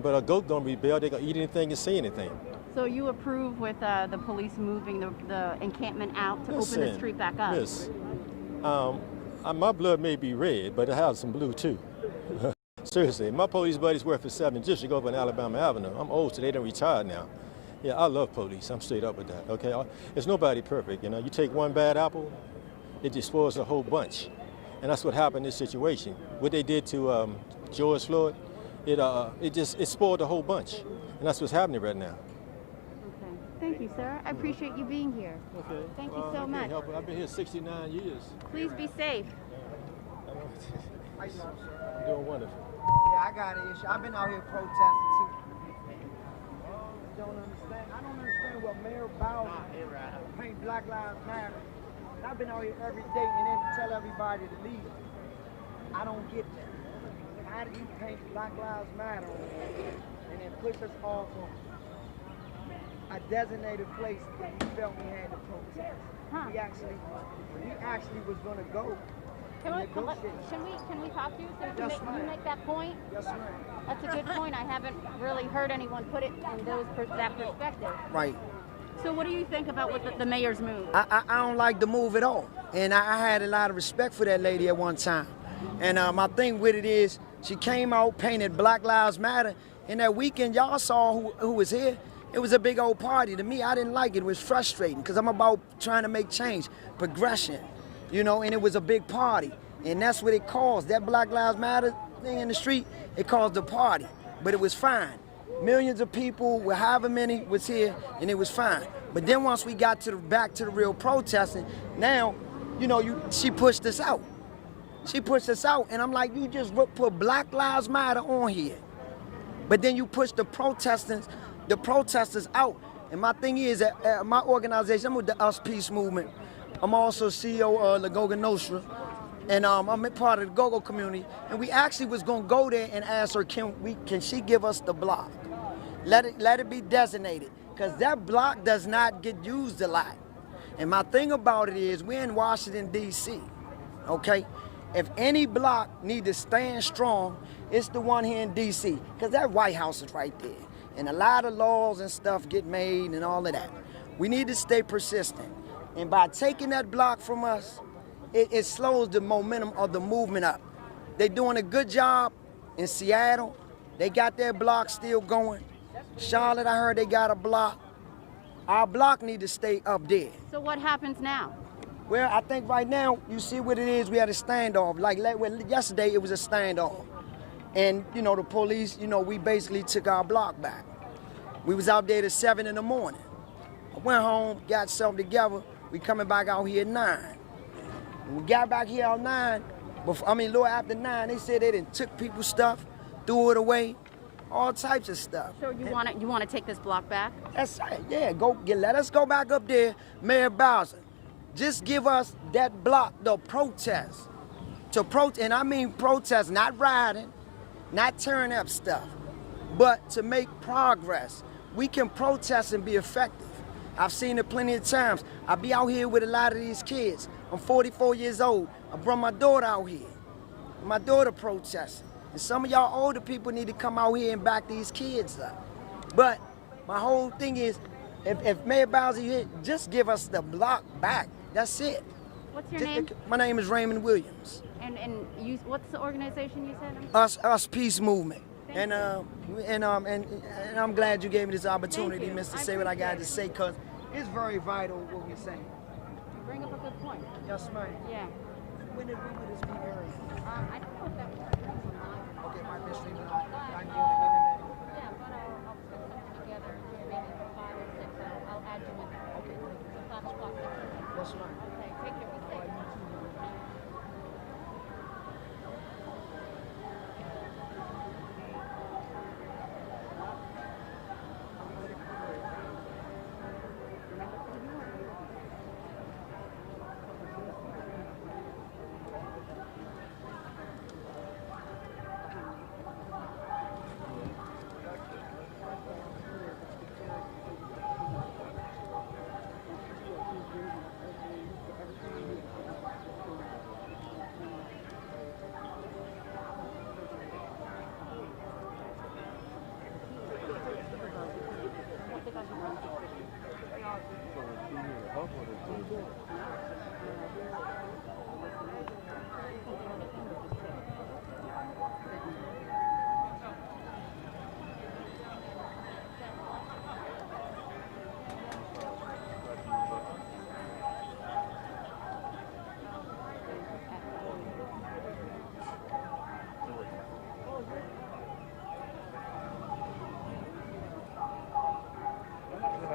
But a goat don't rebel, they're going to eat anything and say anything. So you approve with the police moving the encampment out to open the street back up? Yes. My blood may be red, but it has some blue too. Seriously, my police buddies work for 7th District over on Alabama Avenue. I'm old, so they done retired now. Yeah, I love police. I'm straight up with that, okay? There's nobody perfect, you know? You take one bad apple, it just spoils a whole bunch. And that's what happened in this situation. What they did to George Floyd, it spoiled the whole bunch. And that's what's happening right now. Okay. Thank you, sir. I appreciate you being here. Okay. Thank you so much. I've been here 69 years. Please be safe. You're doing wonderful. Yeah, I got an issue. I've been out here protesting too. I don't understand what Mayor Bowser paint Black Lives Matter. And I've been out here every day and then tell everybody to leave. I don't get that. How do you paint Black Lives Matter and then push us off of a designated place that we felt we had to protest? We actually was gonna go. Can we talk to you so you make that point? Yes, ma'am. That's a good point. I haven't really heard anyone put it in that perspective. Right. So what do you think about what the mayor's move? I don't like the move at all. And I had a lot of respect for that lady at one time. And my thing with it is she came out, painted Black Lives Matter. And that weekend, y'all saw who was here. It was a big old party. To me, I didn't like it. It was frustrating because I'm about trying to make change, progression. You know, and it was a big party. And that's what it caused. That Black Lives Matter thing in the street, it caused a party. But it was fine. Millions of people, however many was here, and it was fine. But then once we got back to the real protesting, now, you know, she pushed us out. She pushed us out, and I'm like, you just put Black Lives Matter on here. But then you push the protesters out. And my thing is that my organization, I'm with the Us Peace Movement. I'm also CEO of La Goga Nostra, and I'm part of the Go-Go community. And we actually was gonna go there and ask her, can she give us the block? Let it be designated, because that block does not get used a lot. And my thing about it is, we're in Washington, D.C., okay? If any block need to stand strong, it's the one here in D.C., because that White House is right there. And a lot of laws and stuff get made and all of that. We need to stay persistent. And by taking that block from us, it slows the momentum of the movement up. They're doing a good job in Seattle. They got their block still going. Charlotte, I heard they got a block. Our block need to stay up there. So what happens now? Well, I think right now, you see what it is, we had a standoff. Like yesterday, it was a standoff. And, you know, the police, you know, we basically took our block back. We was out there at 7 in the morning. I went home, got something together. We coming back out here at 9. When we got back here at 9, a little after 9, they said they done took people's stuff, threw it away, all types of stuff. So you want to take this block back? That's right, yeah, let us go back up there, Mayor Bowser. Just give us that block, the protest. And I mean protest, not rioting, not tearing up stuff, but to make progress. We can protest and be effective. I've seen it plenty of times. I be out here with a lot of these kids. I'm 44 years old. I brought my daughter out here. My daughter protesting. And some of y'all older people need to come out here and back these kids up. But my whole thing is, if Mayor Bowser here, just give us the block back. That's it. What's your name? My name is Raymond Williams. And you, what's the organization you said? Us Peace Movement. And I'm glad you gave me this opportunity, Miss, to say what I got to say, because it's very vital what we're saying. You bring up a good point. Yes, ma'am. Yeah. When did this be airing? I don't know if that was okay, my best streaming on. I can go on the internet. Yeah, but I'll put something together, maybe for 5 or 6. I'll add you in there. Okay. So 5 o'clock. Yes, ma'am. Okay, take care. Be safe.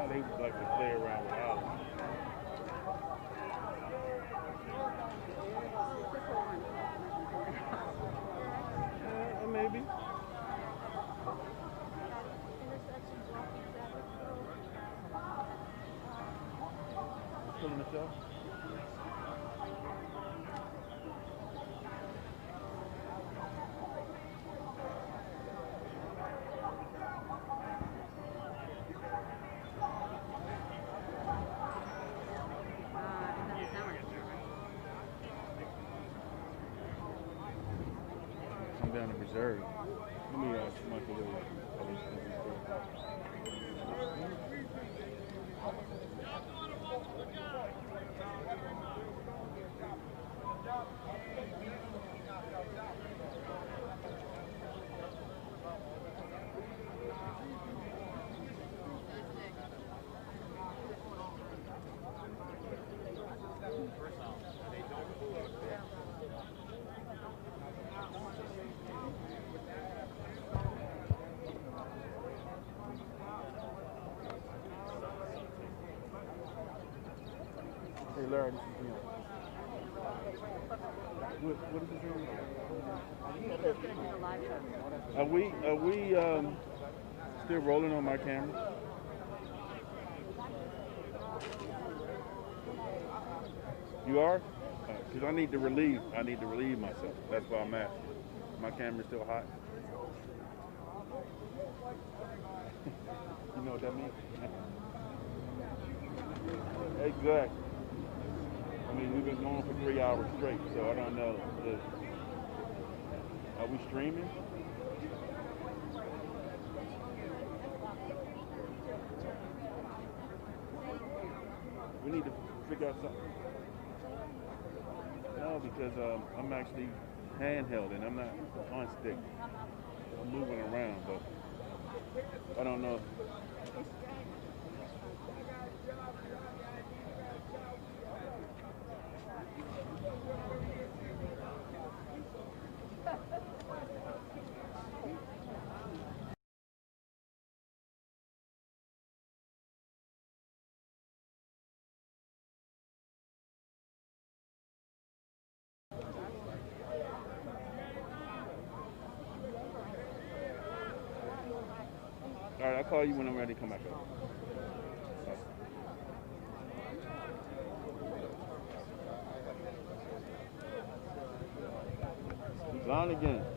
They like to play around with ours. Maybe. Filming the show? I'm down in reserve. Let me Michael Hey Larry, this is Jim. What is it doing? Are we still rolling on my camera? You are? Because I need to relieve myself. That's why I'm asking. My camera's still hot. You know what that means? Exactly. I mean, we've been going for 3 hours straight, so I don't know. Are we streaming? We need to figure out something. No, because I'm actually handheld and I'm not on stick. I'm moving around, but I don't know. All right, I'll call you when I'm ready to come back up. It's on again.